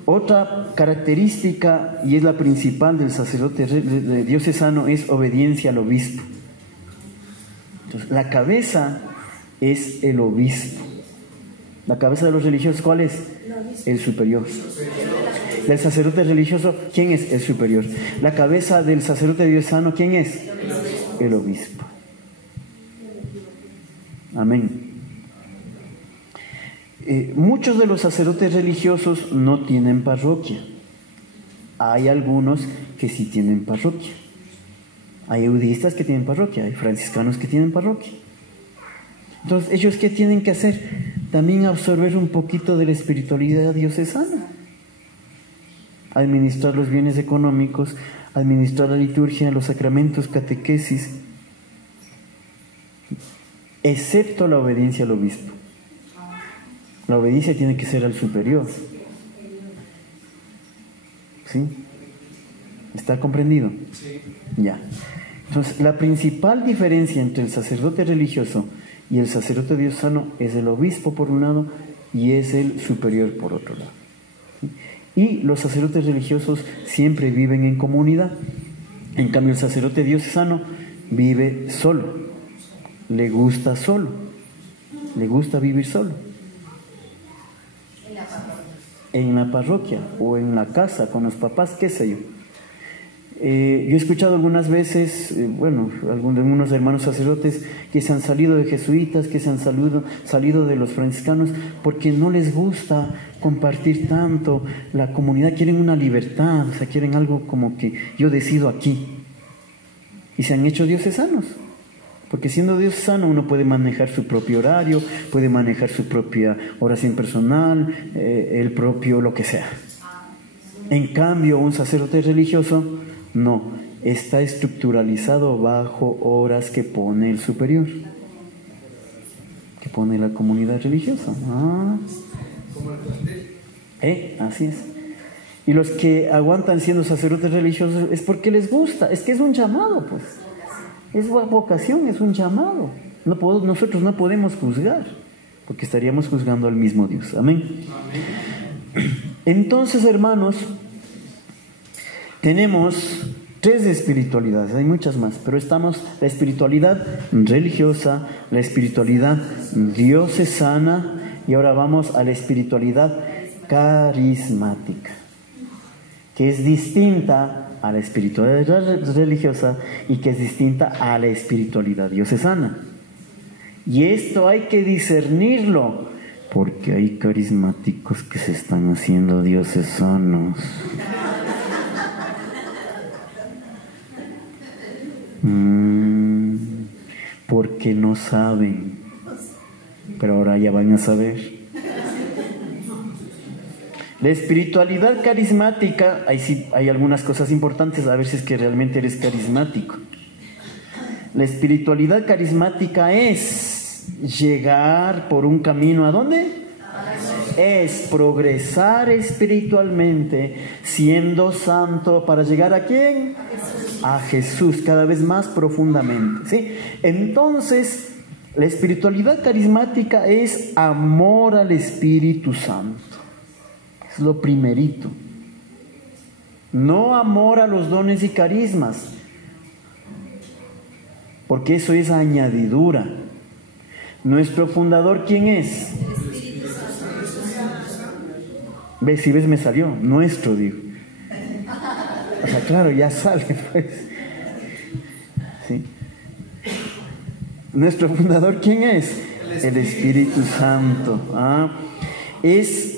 otra característica, y es la principal del sacerdote diocesano, es obediencia al obispo. Entonces, la cabeza es el obispo. La cabeza de los religiosos, ¿cuál es? El superior. del sacerdote religioso, ¿quién es? El superior. La cabeza del sacerdote diocesano, ¿quién es? El obispo. Amén. Muchos de los sacerdotes religiosos no tienen parroquia. Hay algunos que sí tienen parroquia. Hay eudistas que tienen parroquia, hay franciscanos que tienen parroquia. Entonces, ¿ellos qué tienen que hacer? También absorber un poquito de la espiritualidad diocesana. Administrar los bienes económicos, administrar la liturgia, los sacramentos, catequesis, excepto la obediencia al obispo. La obediencia tiene que ser al superior. ¿Sí? ¿Está comprendido? Sí. Ya. Entonces, la principal diferencia entre el sacerdote religioso y el sacerdote diocesano es el obispo por un lado y es el superior por otro lado. ¿Sí? Y los sacerdotes religiosos siempre viven en comunidad. En cambio, el sacerdote diocesano vive solo. Le gusta solo. Le gusta vivir solo. En la parroquia o en la casa con los papás, qué sé yo. Yo he escuchado algunas veces, algunos hermanos sacerdotes que se han salido de jesuitas, que se han salido de los franciscanos porque no les gusta compartir tanto la comunidad, quieren una libertad, o sea, quieren algo como que yo decido aquí. Y se han hecho diocesanos. Porque siendo diocesano uno puede manejar su propio horario, puede manejar su propia oración personal, el propio lo que sea. En cambio, un sacerdote religioso no, está estructuralizado bajo horas que pone el superior, que pone la comunidad religiosa. Así es. Y los que aguantan siendo sacerdotes religiosos es porque les gusta, es que es un llamado, pues. Es vocación, es un llamado. Nosotros no podemos juzgar, porque estaríamos juzgando al mismo Dios. Amén. Entonces, hermanos, tenemos 3 espiritualidades, hay muchas más, pero estamos la espiritualidad religiosa, la espiritualidad diocesana y ahora vamos a la espiritualidad carismática, que es distinta a la espiritualidad religiosa y que es distinta a la espiritualidad diocesana. Y esto hay que discernirlo, porque hay carismáticos que se están haciendo diocesanos. Porque no saben, pero ahora ya van a saber. La espiritualidad carismática, ahí sí hay algunas cosas importantes, a ver si es que realmente eres carismático. La espiritualidad carismática es llegar por un camino, ¿a dónde? Es progresar espiritualmente, siendo santo, ¿para llegar a quién? A Jesús, cada vez más profundamente, ¿sí? Entonces, la espiritualidad carismática es amor al Espíritu Santo. Es lo primerito. No amor a los dones y carismas, porque eso es añadidura. Nuestro fundador, ¿quién es? ¿Ves? Si ves, me salió. Nuestro, digo. O sea, claro, ya sale, pues. ¿Sí? Nuestro fundador, ¿quién es? El Espíritu Santo.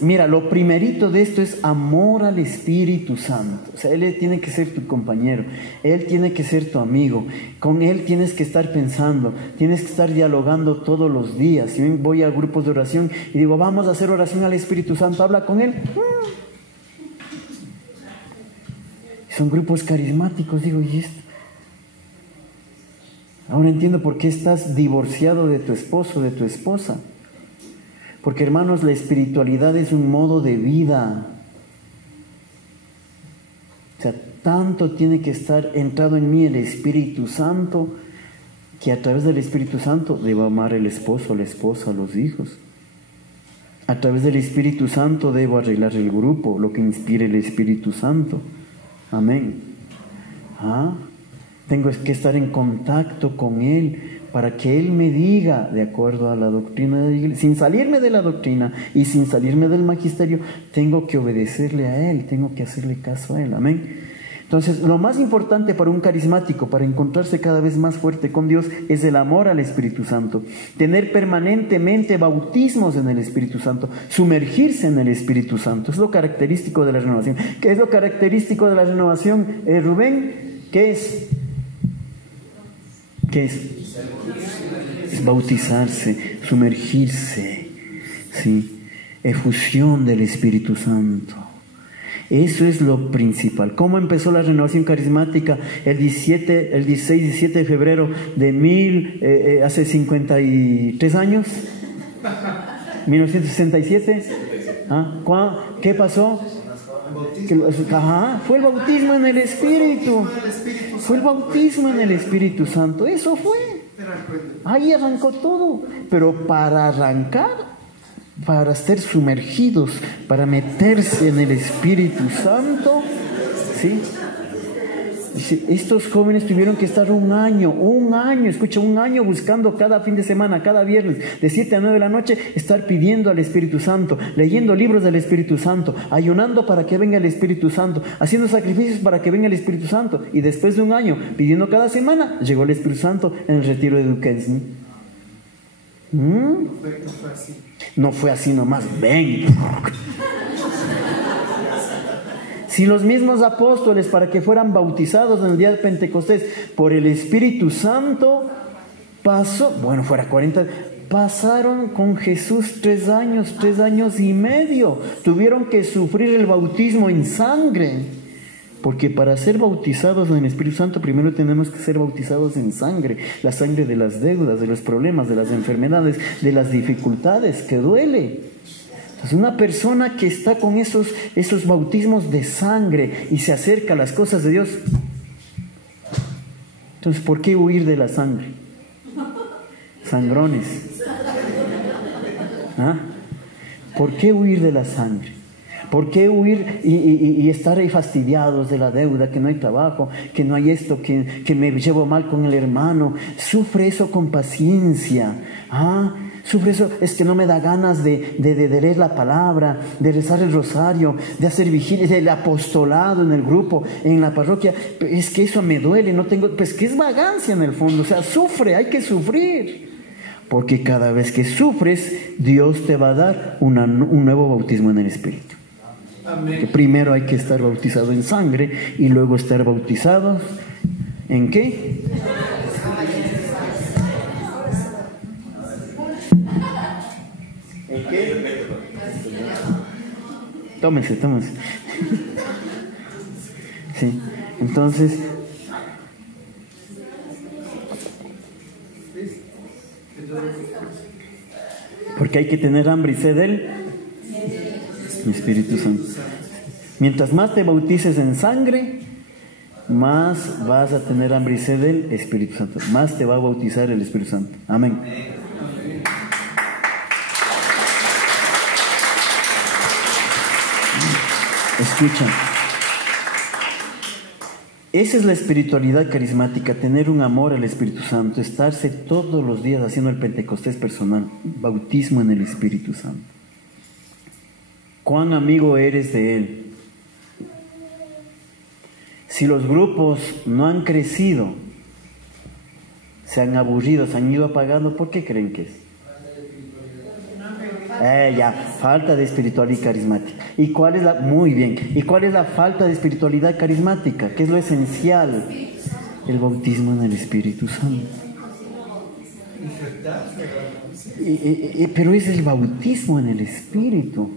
Mira, lo primerito de esto es amor al Espíritu Santo. O sea, Él tiene que ser tu compañero, Él tiene que ser tu amigo, con Él tienes que estar pensando, tienes que estar dialogando todos los días. Si voy a grupos de oración y digo, vamos a hacer oración al Espíritu Santo, habla con Él. Son grupos carismáticos, digo, ¿y esto? Ahora entiendo por qué estás divorciado de tu esposo, de tu esposa. Porque, hermanos, la espiritualidad es un modo de vida. O sea, tanto tiene que estar entrado en mí el Espíritu Santo, que a través del Espíritu Santo debo amar al esposo, a la esposa, a los hijos. A través del Espíritu Santo debo arreglar el grupo, lo que inspire el Espíritu Santo. Amén. Tengo que estar en contacto con Él para que Él me diga de acuerdo a la doctrina de la iglesia. Sin salirme de la doctrina y sin salirme del magisterio, tengo que obedecerle a Él, tengo que hacerle caso a Él. Amén. Entonces, lo más importante para un carismático, para encontrarse cada vez más fuerte con Dios, es el amor al Espíritu Santo. Tener permanentemente bautismos en el Espíritu Santo, sumergirse en el Espíritu Santo. Es lo característico de la renovación. ¿Qué es lo característico de la renovación, Rubén? ¿Qué es? ¿Qué es? Es bautizarse, sumergirse, ¿sí? Efusión del Espíritu Santo. Eso es lo principal. ¿Cómo empezó la renovación carismática? El 16-17 de febrero de hace 53 años, 1967. ¿Qué pasó? Fue el bautismo en el Espíritu. Fue el bautismo en el Espíritu Santo. Eso fue. Ahí arrancó todo. Pero para arrancar, para estar sumergidos, para meterse en el Espíritu Santo, ¿sí? Estos jóvenes tuvieron que estar un año, escucha, un año buscando cada fin de semana, cada viernes, de 7 a 9 de la noche, estar pidiendo al Espíritu Santo, leyendo libros del Espíritu Santo, ayunando para que venga el Espíritu Santo, haciendo sacrificios para que venga el Espíritu Santo. Y después de un año, pidiendo cada semana, llegó el Espíritu Santo en el retiro de Duquesne. No fue así nomás, ven. Si los mismos apóstoles, para que fueran bautizados en el día de Pentecostés por el Espíritu Santo, pasaron con Jesús 3 años y medio. Tuvieron que sufrir el bautismo en sangre. Porque para ser bautizados en el Espíritu Santo, primero tenemos que ser bautizados en sangre. La sangre de las deudas, de los problemas, de las enfermedades, de las dificultades, que duele. Entonces, una persona que está con esos bautismos de sangre y se acerca a las cosas de Dios, entonces, ¿por qué huir de la sangre? Sangrones. ¿Por qué huir de la sangre? ¿Por qué huir y estar ahí fastidiados de la deuda, que no hay trabajo, que no hay esto, que me llevo mal con el hermano? Sufre eso con paciencia. Sufre eso, es que no me da ganas de leer la palabra, de rezar el rosario, de hacer vigilia, del apostolado en el grupo, en la parroquia. Es que eso me duele, no tengo, pues que es vagancia en el fondo. O sea, sufre, hay que sufrir. Porque cada vez que sufres, Dios te va a dar un nuevo bautismo en el Espíritu. Amén. Que primero hay que estar bautizado en sangre y luego estar bautizados ¿en qué? ¿En qué? Tómese. Sí, entonces, porque hay que tener hambre y sed del Espíritu Santo. Mientras más te bautices en sangre, más vas a tener hambre y sed del Espíritu Santo. Más te va a bautizar el Espíritu Santo. Amén. Escucha. Esa es la espiritualidad carismática, tener un amor al Espíritu Santo, estarse todos los días haciendo el Pentecostés personal, bautismo en el Espíritu Santo. ¿Cuán amigo eres de Él? Si los grupos no han crecido, se han aburrido, se han ido apagando, ¿por qué creen que es? Falta de espiritualidad carismática. ¿Y cuál es muy bien? ¿Y cuál es la falta de espiritualidad carismática? ¿Qué es lo esencial? El bautismo en el Espíritu Santo. Pero es el bautismo en el Espíritu.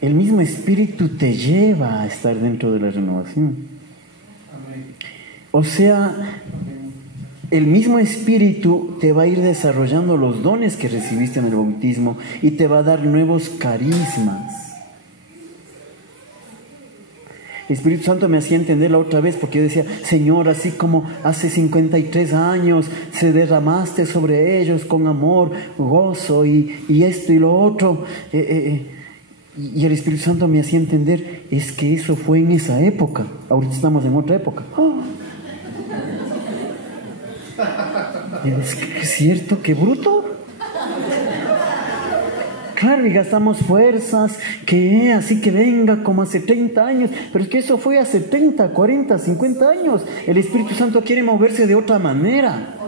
El mismo Espíritu te lleva a estar dentro de la renovación. O sea, el mismo Espíritu te va a ir desarrollando los dones que recibiste en el bautismo y te va a dar nuevos carismas. El Espíritu Santo me hacía entender la otra vez, porque yo decía: Señor, así como hace 53 años se derramaste sobre ellos con amor, gozo y esto y lo otro, Y el Espíritu Santo me hacía entender, es que eso fue en esa época, ahorita estamos en otra época. Es que es cierto, qué bruto. Claro, y gastamos fuerzas, que así que venga como hace 30 años, pero es que eso fue hace 30, 40, 50 años. El Espíritu Santo quiere moverse de otra manera.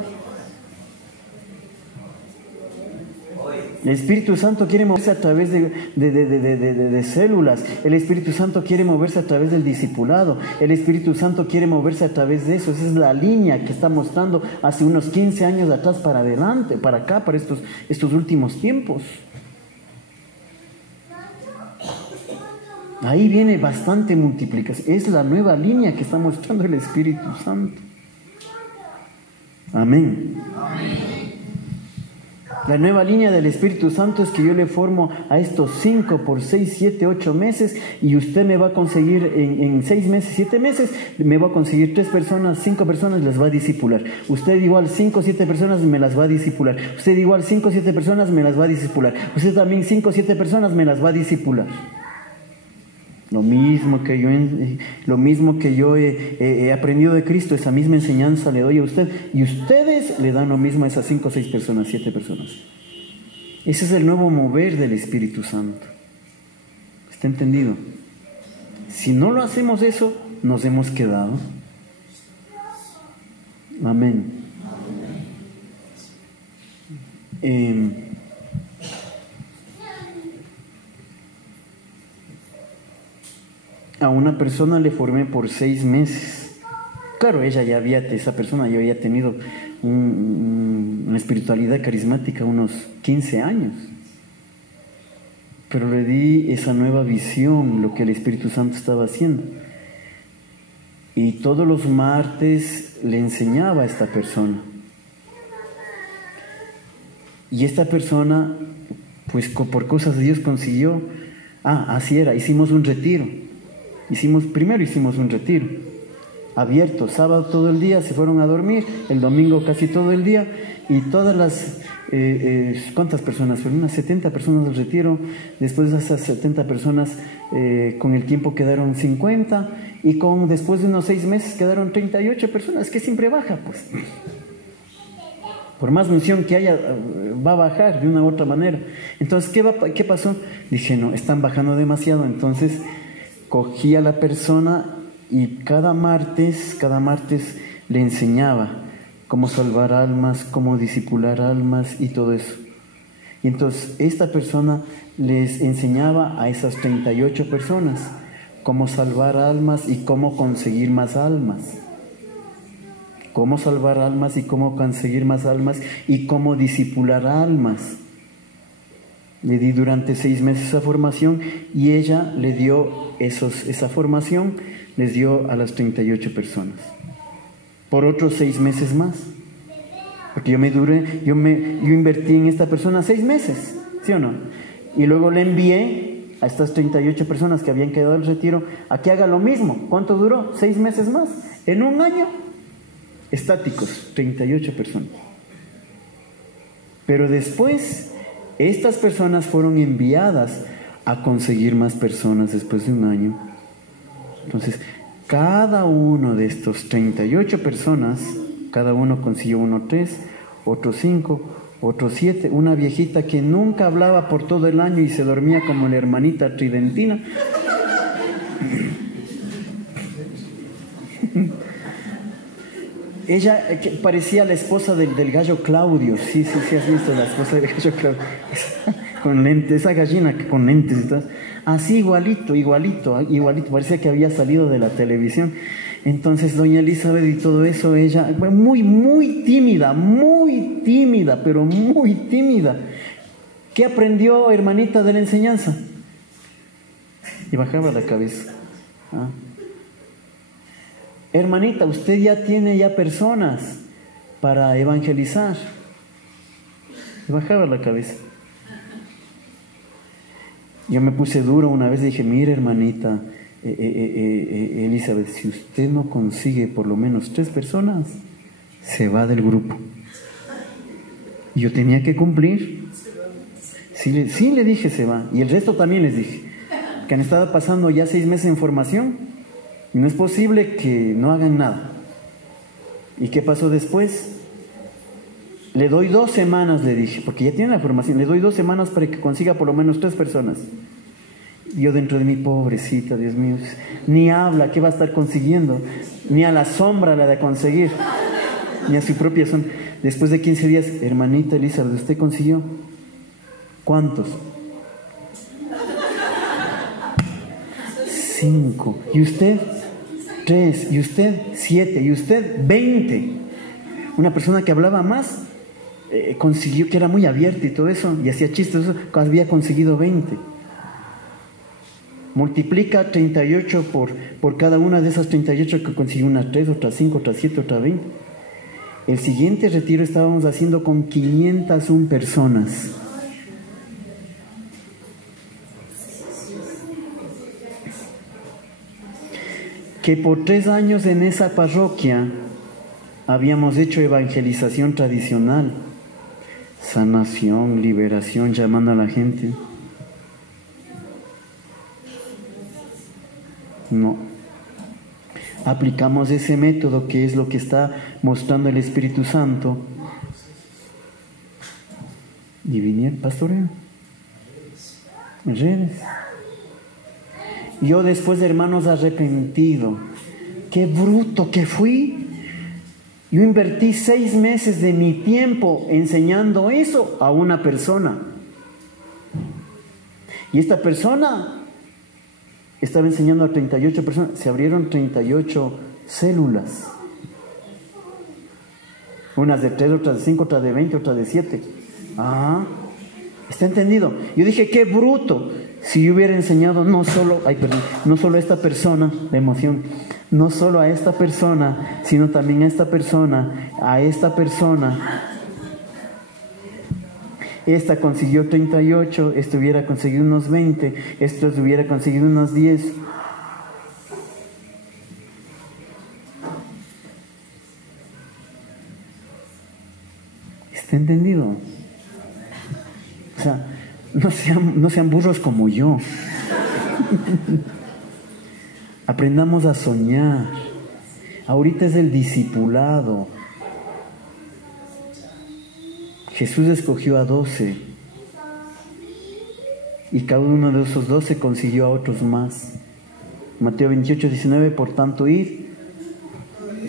El Espíritu Santo quiere moverse a través de células. El Espíritu Santo quiere moverse a través del discipulado. El Espíritu Santo quiere moverse a través de eso. Esa es la línea que está mostrando hace unos 15 años atrás para adelante, para acá, para estos últimos tiempos. Ahí viene bastante multiplicación. Es la nueva línea que está mostrando el Espíritu Santo. Amén. La nueva línea del Espíritu Santo es que yo le formo a estos 5 por 6, 7, 8 meses y usted me va a conseguir en 6 meses, 7 meses, me va a conseguir 3 personas, 5 personas, las va a discipular. Usted igual 5, 7 personas me las va a discipular. Usted igual 5, 7 personas me las va a discipular. Usted también 5, 7 personas me las va a discipular. Lo mismo que yo he aprendido de Cristo, esa misma enseñanza le doy a usted, y ustedes le dan lo mismo a esas 5, 6 personas, 7 personas. Ese es el nuevo mover del Espíritu Santo. ¿Está entendido? Si no lo hacemos eso, nos hemos quedado. Amén. A una persona le formé por 6 meses. Claro, esa persona ya había tenido una espiritualidad carismática unos 15 años. Pero le di esa nueva visión, lo que el Espíritu Santo estaba haciendo. Y todos los martes le enseñaba a esta persona. Y esta persona, pues por cosas de Dios consiguió. Así era, hicimos un retiro. Primero hicimos un retiro abierto, sábado todo el día, se fueron a dormir, el domingo casi todo el día, y todas las, ¿cuántas personas fueron? Unas 70 personas del retiro. Después de esas 70 personas, con el tiempo quedaron 50, y después de unos 6 meses quedaron 38 personas, que siempre baja, pues. Por más unción que haya, va a bajar de una u otra manera. Entonces, ¿qué pasó? Dije, no, están bajando demasiado. Entonces cogí a la persona y cada martes le enseñaba cómo salvar almas, cómo discipular almas y todo eso. Y entonces esta persona les enseñaba a esas 38 personas cómo salvar almas y cómo conseguir más almas. Cómo salvar almas y cómo conseguir más almas y cómo discipular almas. Le di durante 6 meses esa formación y ella le dio esa formación, les dio a las 38 personas. Por otros 6 meses más. Porque yo invertí en esta persona 6 meses, ¿sí o no? Y luego le envié a estas 38 personas que habían quedado del retiro a que haga lo mismo. ¿Cuánto duró? 6 meses más. En un año, estáticos, 38 personas. Pero después, estas personas fueron enviadas a conseguir más personas después de un año. Entonces, cada uno de estos 38 personas, cada uno consiguió uno 3, otro 5, otro 7, una viejita que nunca hablaba por todo el año y se dormía como la hermanita tridentina. Ella parecía la esposa del gallo Claudio. Sí, has visto la esposa del gallo Claudio. Con lentes, esa gallina con lentes y todo. Así igualito. Parecía que había salido de la televisión. Entonces doña Elizabeth y todo eso, ella fue muy tímida, pero muy tímida. ¿Qué aprendió, hermanita, de la enseñanza? Y bajaba la cabeza. Hermanita, usted ya tiene personas para evangelizar. Y bajaba la cabeza. Yo me puse duro una vez y dije, mire hermanita Elizabeth, si usted no consigue por lo menos 3 personas, se va del grupo. Y yo tenía que cumplir. Sí, le dije, se va. Y el resto también les dije. que han estado pasando ya 6 meses en formación. Y no es posible que no hagan nada. ¿Y qué pasó después? Le doy 2 semanas, le dije, porque ya tiene la formación, le doy 2 semanas para que consiga por lo menos 3 personas. Yo dentro de mi pobrecita, Dios mío, ni habla, ¿qué va a estar consiguiendo? Ni a la sombra la de conseguir, ni a su propia sombra. Después de 15 días, hermanita Elizabeth, ¿usted consiguió? ¿Cuántos? 5. ¿Y usted? 3. ¿Y usted? 7. ¿Y usted? 20. Una persona que hablaba más, consiguió, que era muy abierta y todo eso, y hacía chistes, eso, había conseguido 20. Multiplica 38 por cada una de esas 38 que consiguió, unas 3, otras 5, otras 7, otras 20. El siguiente retiro estábamos haciendo con 501 personas. Que por 3 años en esa parroquia habíamos hecho evangelización tradicional, sanación, liberación, llamando a la gente. No. Aplicamos ese método que es lo que está mostrando el Espíritu Santo. Y vinieron pastoreo. Redes. Yo después, hermanos, arrepentido. Qué bruto que fui. Yo invertí 6 meses de mi tiempo enseñando eso a una persona. Y esta persona estaba enseñando a 38 personas. Se abrieron 38 células. Unas de 3, otras de 5, otras de 20, otras de 7. Ah, ¿está entendido? Yo dije, qué bruto. Si yo hubiera enseñado no solo a esta persona, la emoción, no solo a esta persona, sino también a esta persona, esta consiguió 38, esta hubiera conseguido unos 20, esta hubiera conseguido unos 10. ¿Está entendido? O sea, no sean burros como yo. Aprendamos a soñar. Ahorita es el discipulado. Jesús escogió a 12 y cada uno de esos 12 consiguió a otros más. Mateo 28, 19, por tanto, id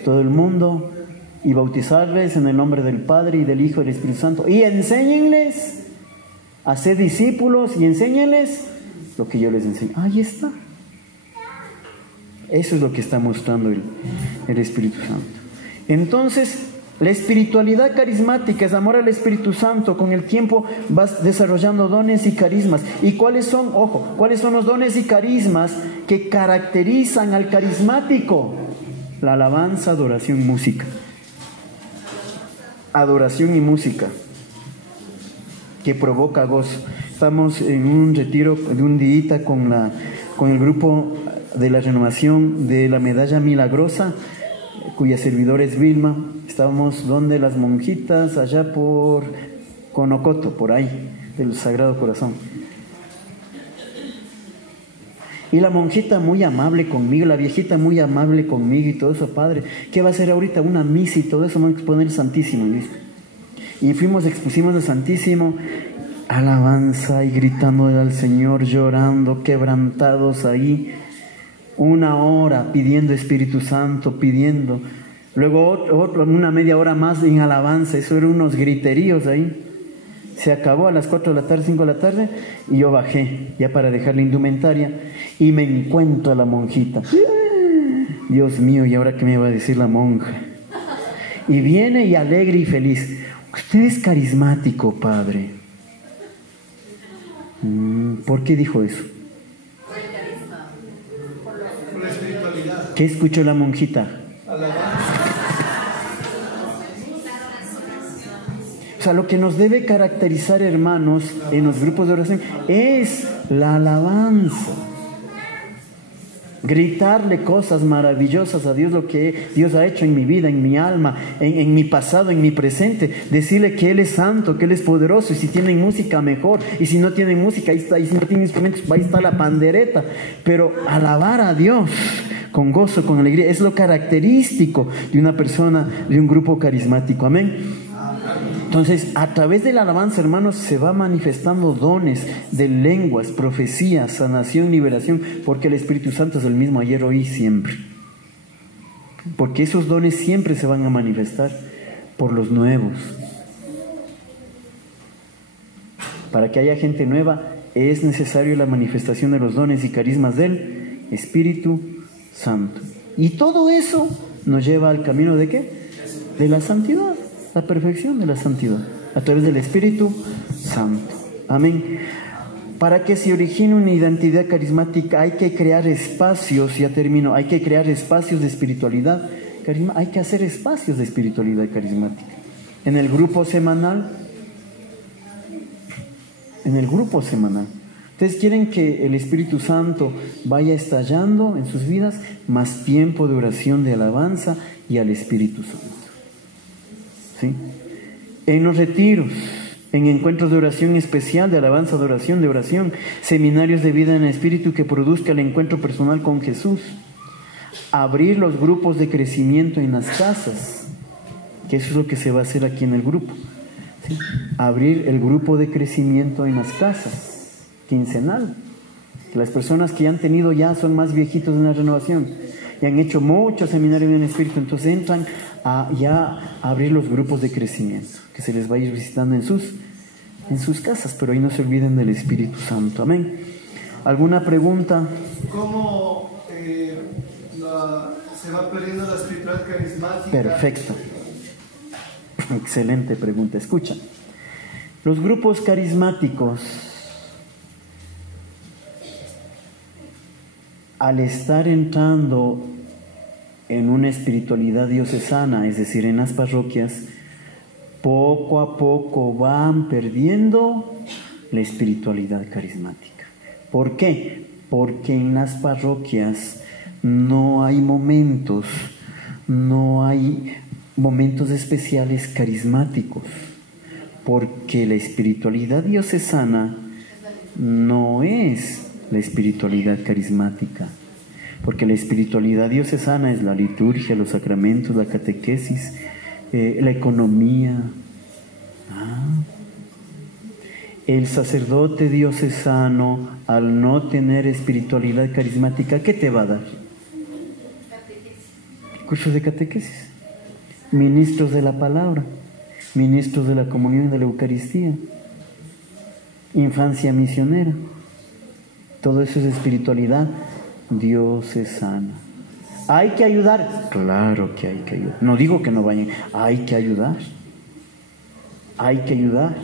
todo el mundo y bautizarles en el nombre del Padre y del Hijo y del Espíritu Santo y enséñenles a ser discípulos y enséñenles lo que yo les enseño. Ahí está. Eso es lo que está mostrando el Espíritu Santo. Entonces, la espiritualidad carismática es amor al Espíritu Santo. Con el tiempo vas desarrollando dones y carismas. ¿Y cuáles son? Ojo, ¿cuáles son los dones y carismas que caracterizan al carismático? La alabanza, adoración, música. Adoración y música que provoca gozo. Estamos en un retiro de un día con el grupo de la renovación de la Medalla Milagrosa, cuya servidor es Vilma. Estábamos donde las monjitas, allá por Conocoto, por ahí, del Sagrado Corazón. Y la monjita muy amable conmigo, la viejita muy amable conmigo y todo eso, padre, ¿qué va a hacer ahorita? Una misa y todo eso, vamos a exponer el Santísimo. Y expusimos el Santísimo, alabanza y gritándole al Señor, llorando, quebrantados ahí, 1 hora pidiendo Espíritu Santo, pidiendo. Luego una media hora más en alabanza, eso eran unos griteríos ahí. Se acabó a las 4 de la tarde, 5 de la tarde, y yo bajé ya para dejar la indumentaria y me encuentro a la monjita. Dios mío, ¿y ahora qué me va a decir la monja? Y viene y alegre y feliz. Usted es carismático, padre. ¿Por qué dijo eso? ¿Qué escuchó la monjita? O sea, lo que nos debe caracterizar, hermanos, en los grupos de oración es la alabanza. gritarle cosas maravillosas a Dios, lo que Dios ha hecho en mi vida, en mi alma, en mi pasado, en mi presente, decirle que Él es santo, que Él es poderoso, y si tienen música mejor, y si no tienen música, ahí está, y si no tienen instrumentos, ahí está la pandereta, pero alabar a Dios con gozo, con alegría, es lo característico de una persona, de un grupo carismático, amén. Entonces, a través de la alabanza, hermanos, se va manifestando dones de lenguas, profecías, sanación, liberación, porque el Espíritu Santo es el mismo ayer, hoy y siempre. Porque esos dones siempre se van a manifestar por los nuevos. Para que haya gente nueva, es necesario la manifestación de los dones y carismas del Espíritu Santo. Y todo eso nos lleva al camino ¿de qué? De la santidad. La perfección de la santidad a través del Espíritu Santo. Amén. Para que se origine una identidad carismática hay que crear espacios, ya termino, hay que crear espacios de espiritualidad. Hay que hacer espacios de espiritualidad carismática. En el grupo semanal. Ustedes quieren que el Espíritu Santo vaya estallando en sus vidas, más tiempo de oración, de alabanza y al Espíritu Santo. ¿Sí? En los retiros, en encuentros de oración especial, de alabanza, de oración, seminarios de vida en el Espíritu que produzca el encuentro personal con Jesús, abrir los grupos de crecimiento en las casas, que eso es lo que se va a hacer aquí en el grupo, ¿sí? Abrir el grupo de crecimiento en las casas, quincenal, que las personas que ya han tenido ya son más viejitos en la renovación y han hecho muchos seminarios en el Espíritu, entonces entran a ya abrir los grupos de crecimiento, que se les va a ir visitando en sus casas, pero ahí no se olviden del Espíritu Santo. Amén. ¿Alguna pregunta? ¿Cómo se va perdiendo la espiritualidad carismática? Perfecto. Excelente pregunta. Escucha. Los grupos carismáticos, al estar entrando en una espiritualidad diocesana, es decir, en las parroquias, poco a poco van perdiendo la espiritualidad carismática. ¿Por qué? Porque en las parroquias no hay momentos especiales carismáticos, porque la espiritualidad diocesana no es la espiritualidad carismática. Porque la espiritualidad diocesana es la liturgia, los sacramentos, la catequesis, la economía. El sacerdote diocesano, al no tener espiritualidad carismática, ¿qué te va a dar? Cursos de catequesis, ministros de la palabra, ministros de la comunión y de la Eucaristía, infancia misionera. Todo eso es espiritualidad diocesana. ¿Hay que ayudar? Claro que hay que ayudar. No digo que no vayan. Hay que ayudar. Hay que ayudar.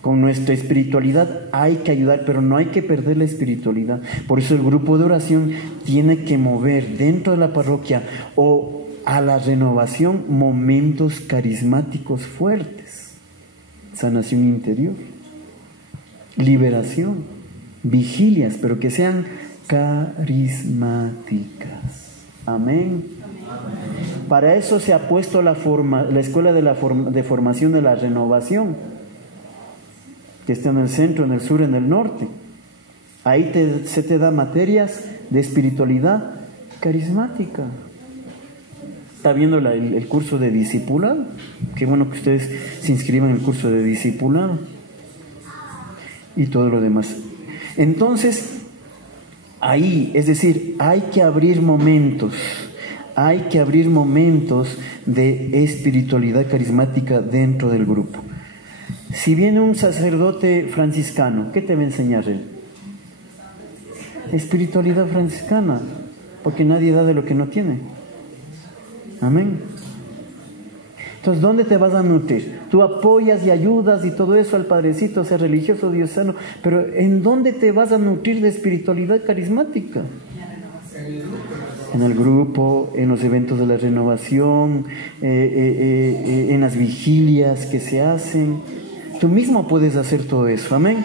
Con nuestra espiritualidad hay que ayudar, pero no hay que perder la espiritualidad. Por eso el grupo de oración tiene que mover dentro de la parroquia o a la renovación momentos carismáticos fuertes. Sanación interior, liberación, vigilias, pero que sean carismáticas. Amén. Para eso se ha puesto la escuela de formación de la renovación, que está en el centro, en el sur, en el norte. Ahí se te da materias de espiritualidad carismática. Está viendo el curso de discipulado. Qué bueno que ustedes se inscriban en el curso de discipulado y todo lo demás. Entonces, ahí, es decir, hay que abrir momentos de espiritualidad carismática dentro del grupo. Si viene un sacerdote franciscano, ¿qué te va a enseñar él? Espiritualidad franciscana, porque nadie da de lo que no tiene. Amén. Entonces, ¿dónde te vas a nutrir? Tú apoyas y ayudas y todo eso al padrecito, sea religioso o diocesano, pero ¿en dónde te vas a nutrir de espiritualidad carismática? En el grupo, en los eventos de la renovación, en las vigilias que se hacen. Tú mismo puedes hacer todo eso, amén.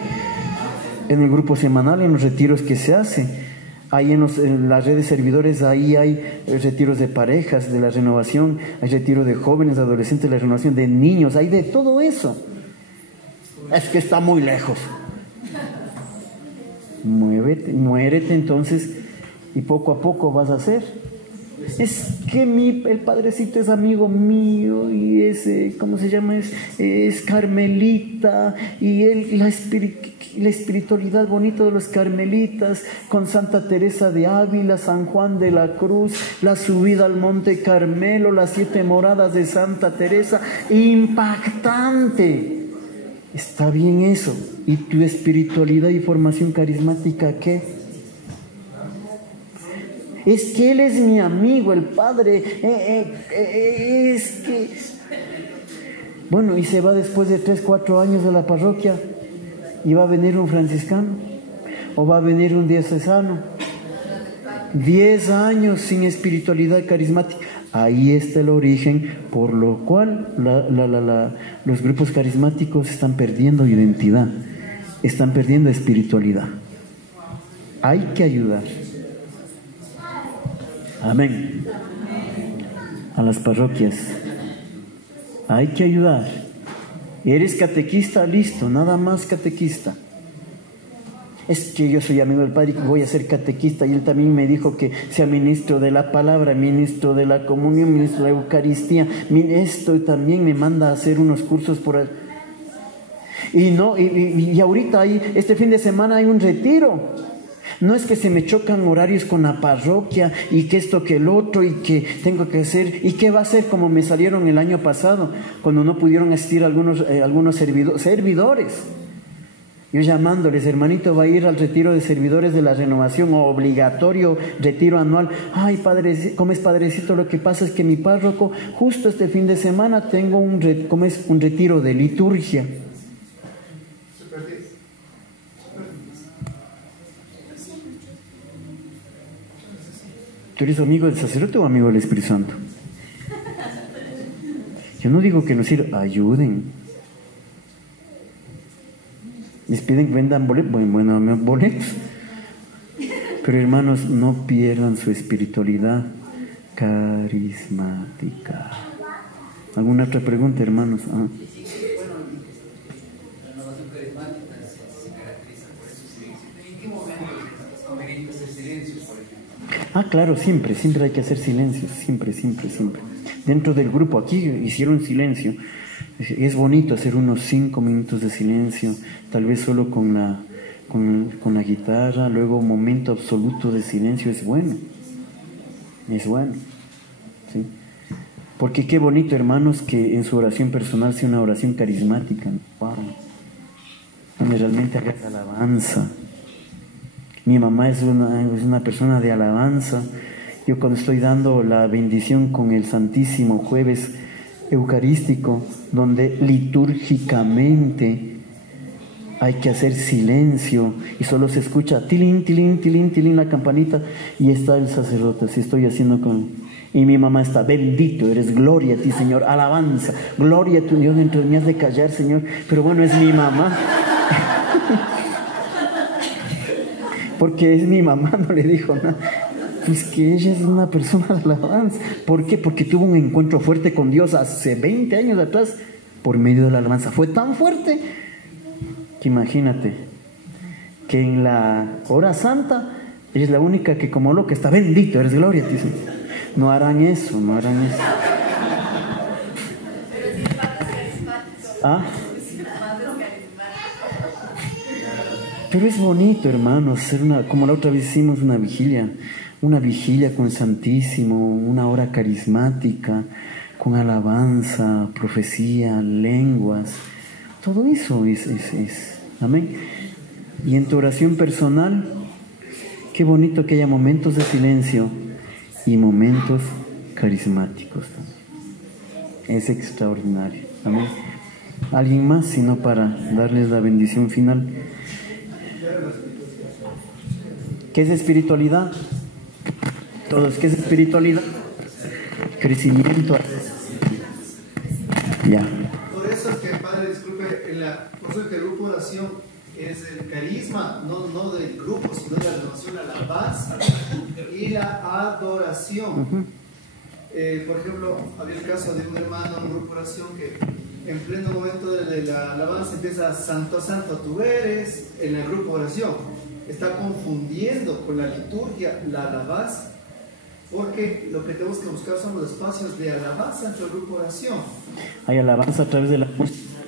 En el grupo semanal, en los retiros que se hacen. Ahí en las redes servidores, ahí hay retiros de parejas, de la renovación, hay retiro de jóvenes, adolescentes, de la renovación de niños, hay de todo eso. Es que está muy lejos. Muérete entonces y poco a poco vas a hacer. Es que el padrecito es amigo mío y es, ¿cómo se llama? Es carmelita y la espiritualidad bonita de los carmelitas con Santa Teresa de Ávila, San Juan de la Cruz, la subida al Monte Carmelo, las 7 moradas de Santa Teresa, impactante. Está bien eso. ¿Y tu espiritualidad y formación carismática qué? Es que él es mi amigo, el padre. Es que... Bueno, y se va después de 3, 4 años de la parroquia y va a venir un franciscano o va a venir un diocesano. 10 años sin espiritualidad carismática. Ahí está el origen por lo cual los grupos carismáticos están perdiendo identidad, están perdiendo espiritualidad. Hay que ayudar. Amén. A las parroquias. Hay que ayudar. ¿Eres catequista? Listo, nada más catequista. Es que yo soy amigo del padre y voy a ser catequista, y él también me dijo que sea ministro de la palabra, ministro de la comunión, ministro de la Eucaristía. Esto también me manda a hacer unos cursos por ahí. Y ahorita este fin de semana hay un retiro. No es que se me chocan horarios con la parroquia y que esto, que el otro, y que tengo que hacer, y qué va a hacer como me salieron el año pasado, cuando no pudieron asistir algunos servidores. Yo llamándoles, hermanito, va a ir al retiro de servidores de la renovación, o obligatorio retiro anual. Ay, padre, ¿cómo es, padrecito? Lo que pasa es que mi párroco, justo este fin de semana tengo un retiro de liturgia. ¿Tú eres amigo del sacerdote o amigo del Espíritu Santo? Yo no digo que nos ayuden. Les piden que vendan boletos. Bueno, boletos. Pero hermanos, no pierdan su espiritualidad carismática. ¿Alguna otra pregunta, hermanos? La renovación carismática se caracteriza por esos silencios. ¿En qué momento es conveniente hacer silencios, por ejemplo? Claro, siempre hay que hacer silencios, siempre. Dentro del grupo, aquí hicieron silencio. Es bonito hacer unos 5 minutos de silencio, tal vez solo con la guitarra, luego un momento absoluto de silencio. Es bueno, ¿sí? Porque qué bonito, hermanos, que en su oración personal sea una oración carismática, wow, donde realmente hagas alabanza. Mi mamá es una persona de alabanza. Yo cuando estoy dando la bendición con el Santísimo Jueves Eucarístico, donde litúrgicamente hay que hacer silencio y solo se escucha tilín, tilín, tilín, tilín la campanita, y está el sacerdote, así estoy haciendo y mi mamá está, bendito eres, gloria a ti, Señor, alabanza, gloria a tu Dios, dentro de mí has de callar, Señor, pero bueno, es mi mamá. Porque es mi mamá, no le dijo nada. Pues que ella es una persona de alabanza. ¿Por qué? Porque tuvo un encuentro fuerte con Dios hace 20 años atrás por medio de la alabanza. Fue tan fuerte que imagínate que en la hora santa ella es la única que como loca está, bendito eres, gloria a ti. No harán eso. Pero es bonito, hermanos, hacer como la otra vez hicimos una vigilia con el Santísimo, una hora carismática, con alabanza, profecía, lenguas, todo eso es. Amén. Y en tu oración personal, qué bonito que haya momentos de silencio y momentos carismáticos también. Es extraordinario. Amén. ¿Alguien más? Sino para darles la bendición final. ¿Qué es espiritualidad? Todos, ¿qué es espiritualidad? Crecimiento. Ya. Por eso es que, Padre, disculpe, por eso es que el grupo de oración es el carisma, no del grupo, sino de la renovación, la alabanza y la adoración. Por ejemplo, había el caso de un hermano en grupo de oración que en pleno momento de la alabanza empieza: Santo, Santo tú eres, en el grupo de oración. Está confundiendo con la liturgia la alabanza, porque lo que tenemos que buscar son los espacios de alabanza entre el grupo de oración. Hay alabanza a través de la música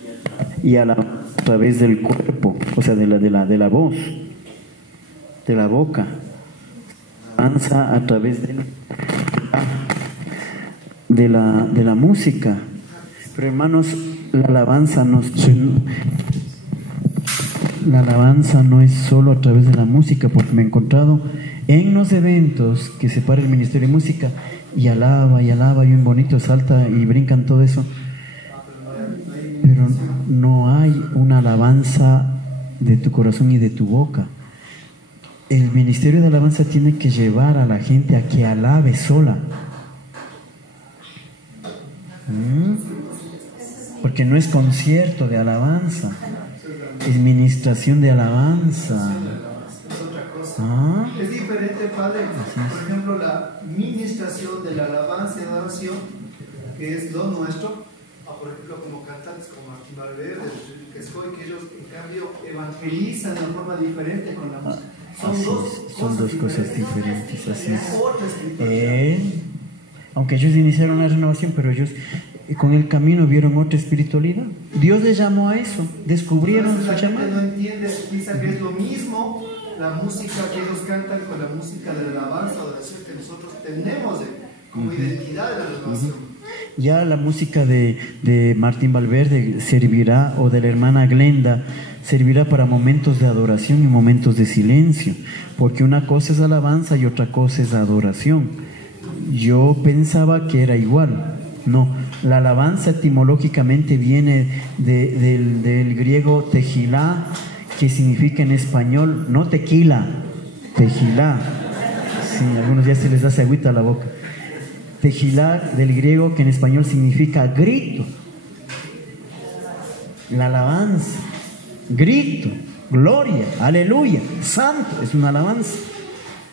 y alabanza a través del cuerpo, o sea, de la voz, de la boca. Alabanza a través de la música. Pero hermanos, la alabanza no es solo a través de la música, porque me he encontrado en los eventos que se para el Ministerio de Música y alaba, y un bonito salta y brincan todo eso, pero no hay una alabanza de tu corazón y de tu boca. El ministerio de alabanza tiene que llevar a la gente a que alabe sola. Porque no es concierto de alabanza, es ministración de alabanza. Es diferente, Padre. Por ejemplo, la ministración de la alabanza y adoración, que es lo nuestro, por ejemplo, como cantantes como Martín Valverde, que ellos en cambio evangelizan de una forma diferente con la música. Son dos cosas diferentes. Así es. Aunque ellos iniciaron la renovación, pero ellos con el camino vieron otra espiritualidad. Dios les llamó a eso, descubrieron su llamado. No entiende, piensa que es lo mismo la música que ellos cantan con la música de la alabanza o de la oración que nosotros tenemos como identidad de la renovación. Ya la música de Martín Valverde servirá, o de la hermana Glenda, servirá para momentos de adoración y momentos de silencio, porque una cosa es alabanza y otra cosa es adoración. Yo pensaba que era igual. No, la alabanza etimológicamente viene del griego tejilá, que significa en español, no tequila, tejilá. Sí, algunos ya se les hace agüita a la boca. Tejilá del griego, que en español significa grito. La alabanza, grito, gloria, aleluya, santo, es una alabanza.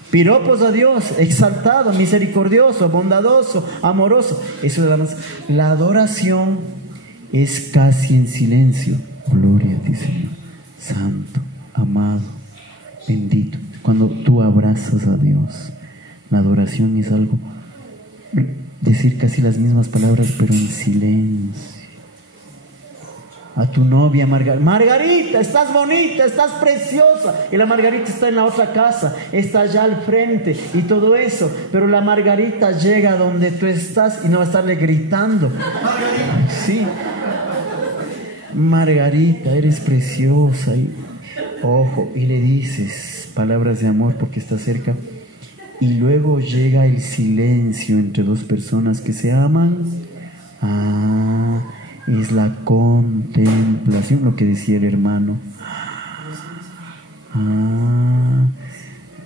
Piropos a Dios, exaltado, misericordioso, bondadoso, amoroso. Eso es la alabanza. La adoración es casi en silencio. Gloria a ti, Señor. Santo, amado, bendito. Cuando tú abrazas a Dios, la adoración es algo, decir casi las mismas palabras, pero en silencio. A tu novia Margarita, estás bonita, estás preciosa, y la Margarita está en la otra casa, está allá al frente y todo eso, pero la Margarita llega donde tú estás y no va a estarle gritando. Sí, Margarita, eres preciosa, y ojo, y le dices palabras de amor porque está cerca, y luego llega el silencio entre dos personas que se aman. Es la contemplación, lo que decía el hermano.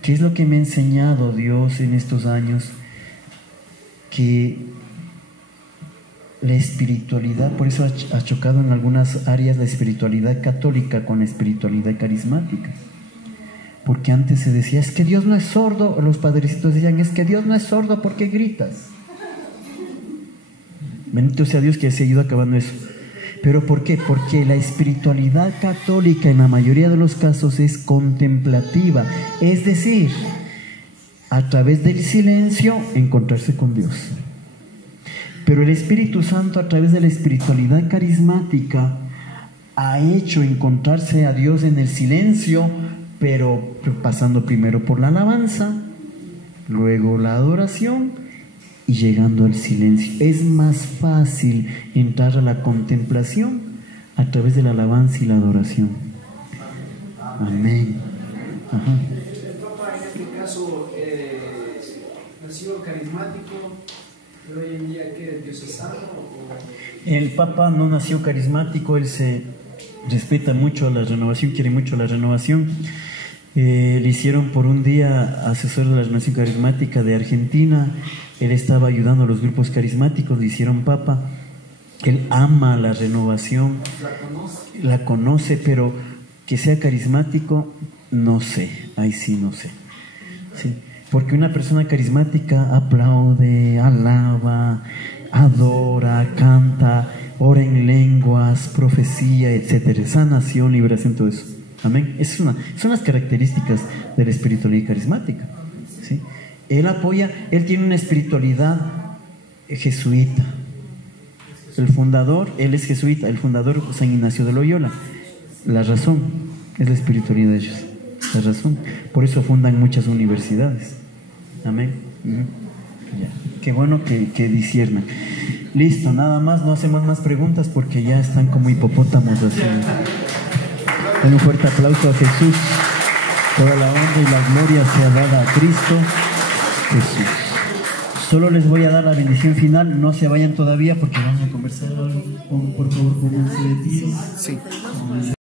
¿Qué es lo que me ha enseñado Dios en estos años? Que la espiritualidad, por eso ha chocado en algunas áreas la espiritualidad católica con la espiritualidad carismática. Porque antes se decía, es que Dios no es sordo, los padrecitos decían, es que Dios no es sordo, ¿por qué gritas? Bendito sea Dios que se ha ido acabando eso. ¿Pero por qué? Porque la espiritualidad católica en la mayoría de los casos es contemplativa, es decir, a través del silencio encontrarse con Dios. Pero el Espíritu Santo, a través de la espiritualidad carismática, ha hecho encontrarse a Dios en el silencio, pero pasando primero por la alabanza, luego la adoración y llegando al silencio. Es más fácil entrar a la contemplación a través de la alabanza y la adoración. Amén. Ajá. El Papa en este caso nació carismático, pero hoy en día ¿qué es diocesano? El Papa no nació carismático, él se respeta mucho a la renovación, quiere mucho la renovación. Le hicieron por un día asesor de la renovación carismática de Argentina. Él estaba ayudando a los grupos carismáticos, le hicieron papa. Él ama la renovación, la conoce, pero Que sea carismático, no sé, ahí sí no sé. ¿Sí? Porque una persona carismática aplaude, alaba, adora, canta, ora en lenguas, profecía, etcétera, sanación, liberación, todo eso. Amén. Son las características de la espiritualidad carismática. ¿Sí? Él apoya, él tiene una espiritualidad jesuita. El fundador, él es jesuita, el fundador San Ignacio de Loyola. La razón es la espiritualidad de ellos. La razón. Por eso fundan muchas universidades. Amén. Ya. Qué bueno que disciernan. Listo, nada más, no hacemos más preguntas porque ya están como hipopótamos así. Un fuerte aplauso a Jesús. Toda la honra y la gloria sea dada a Cristo Jesús. Solo les voy a dar la bendición final, no se vayan todavía porque vamos a conversar. Por favor, pónganse de pie. Sí.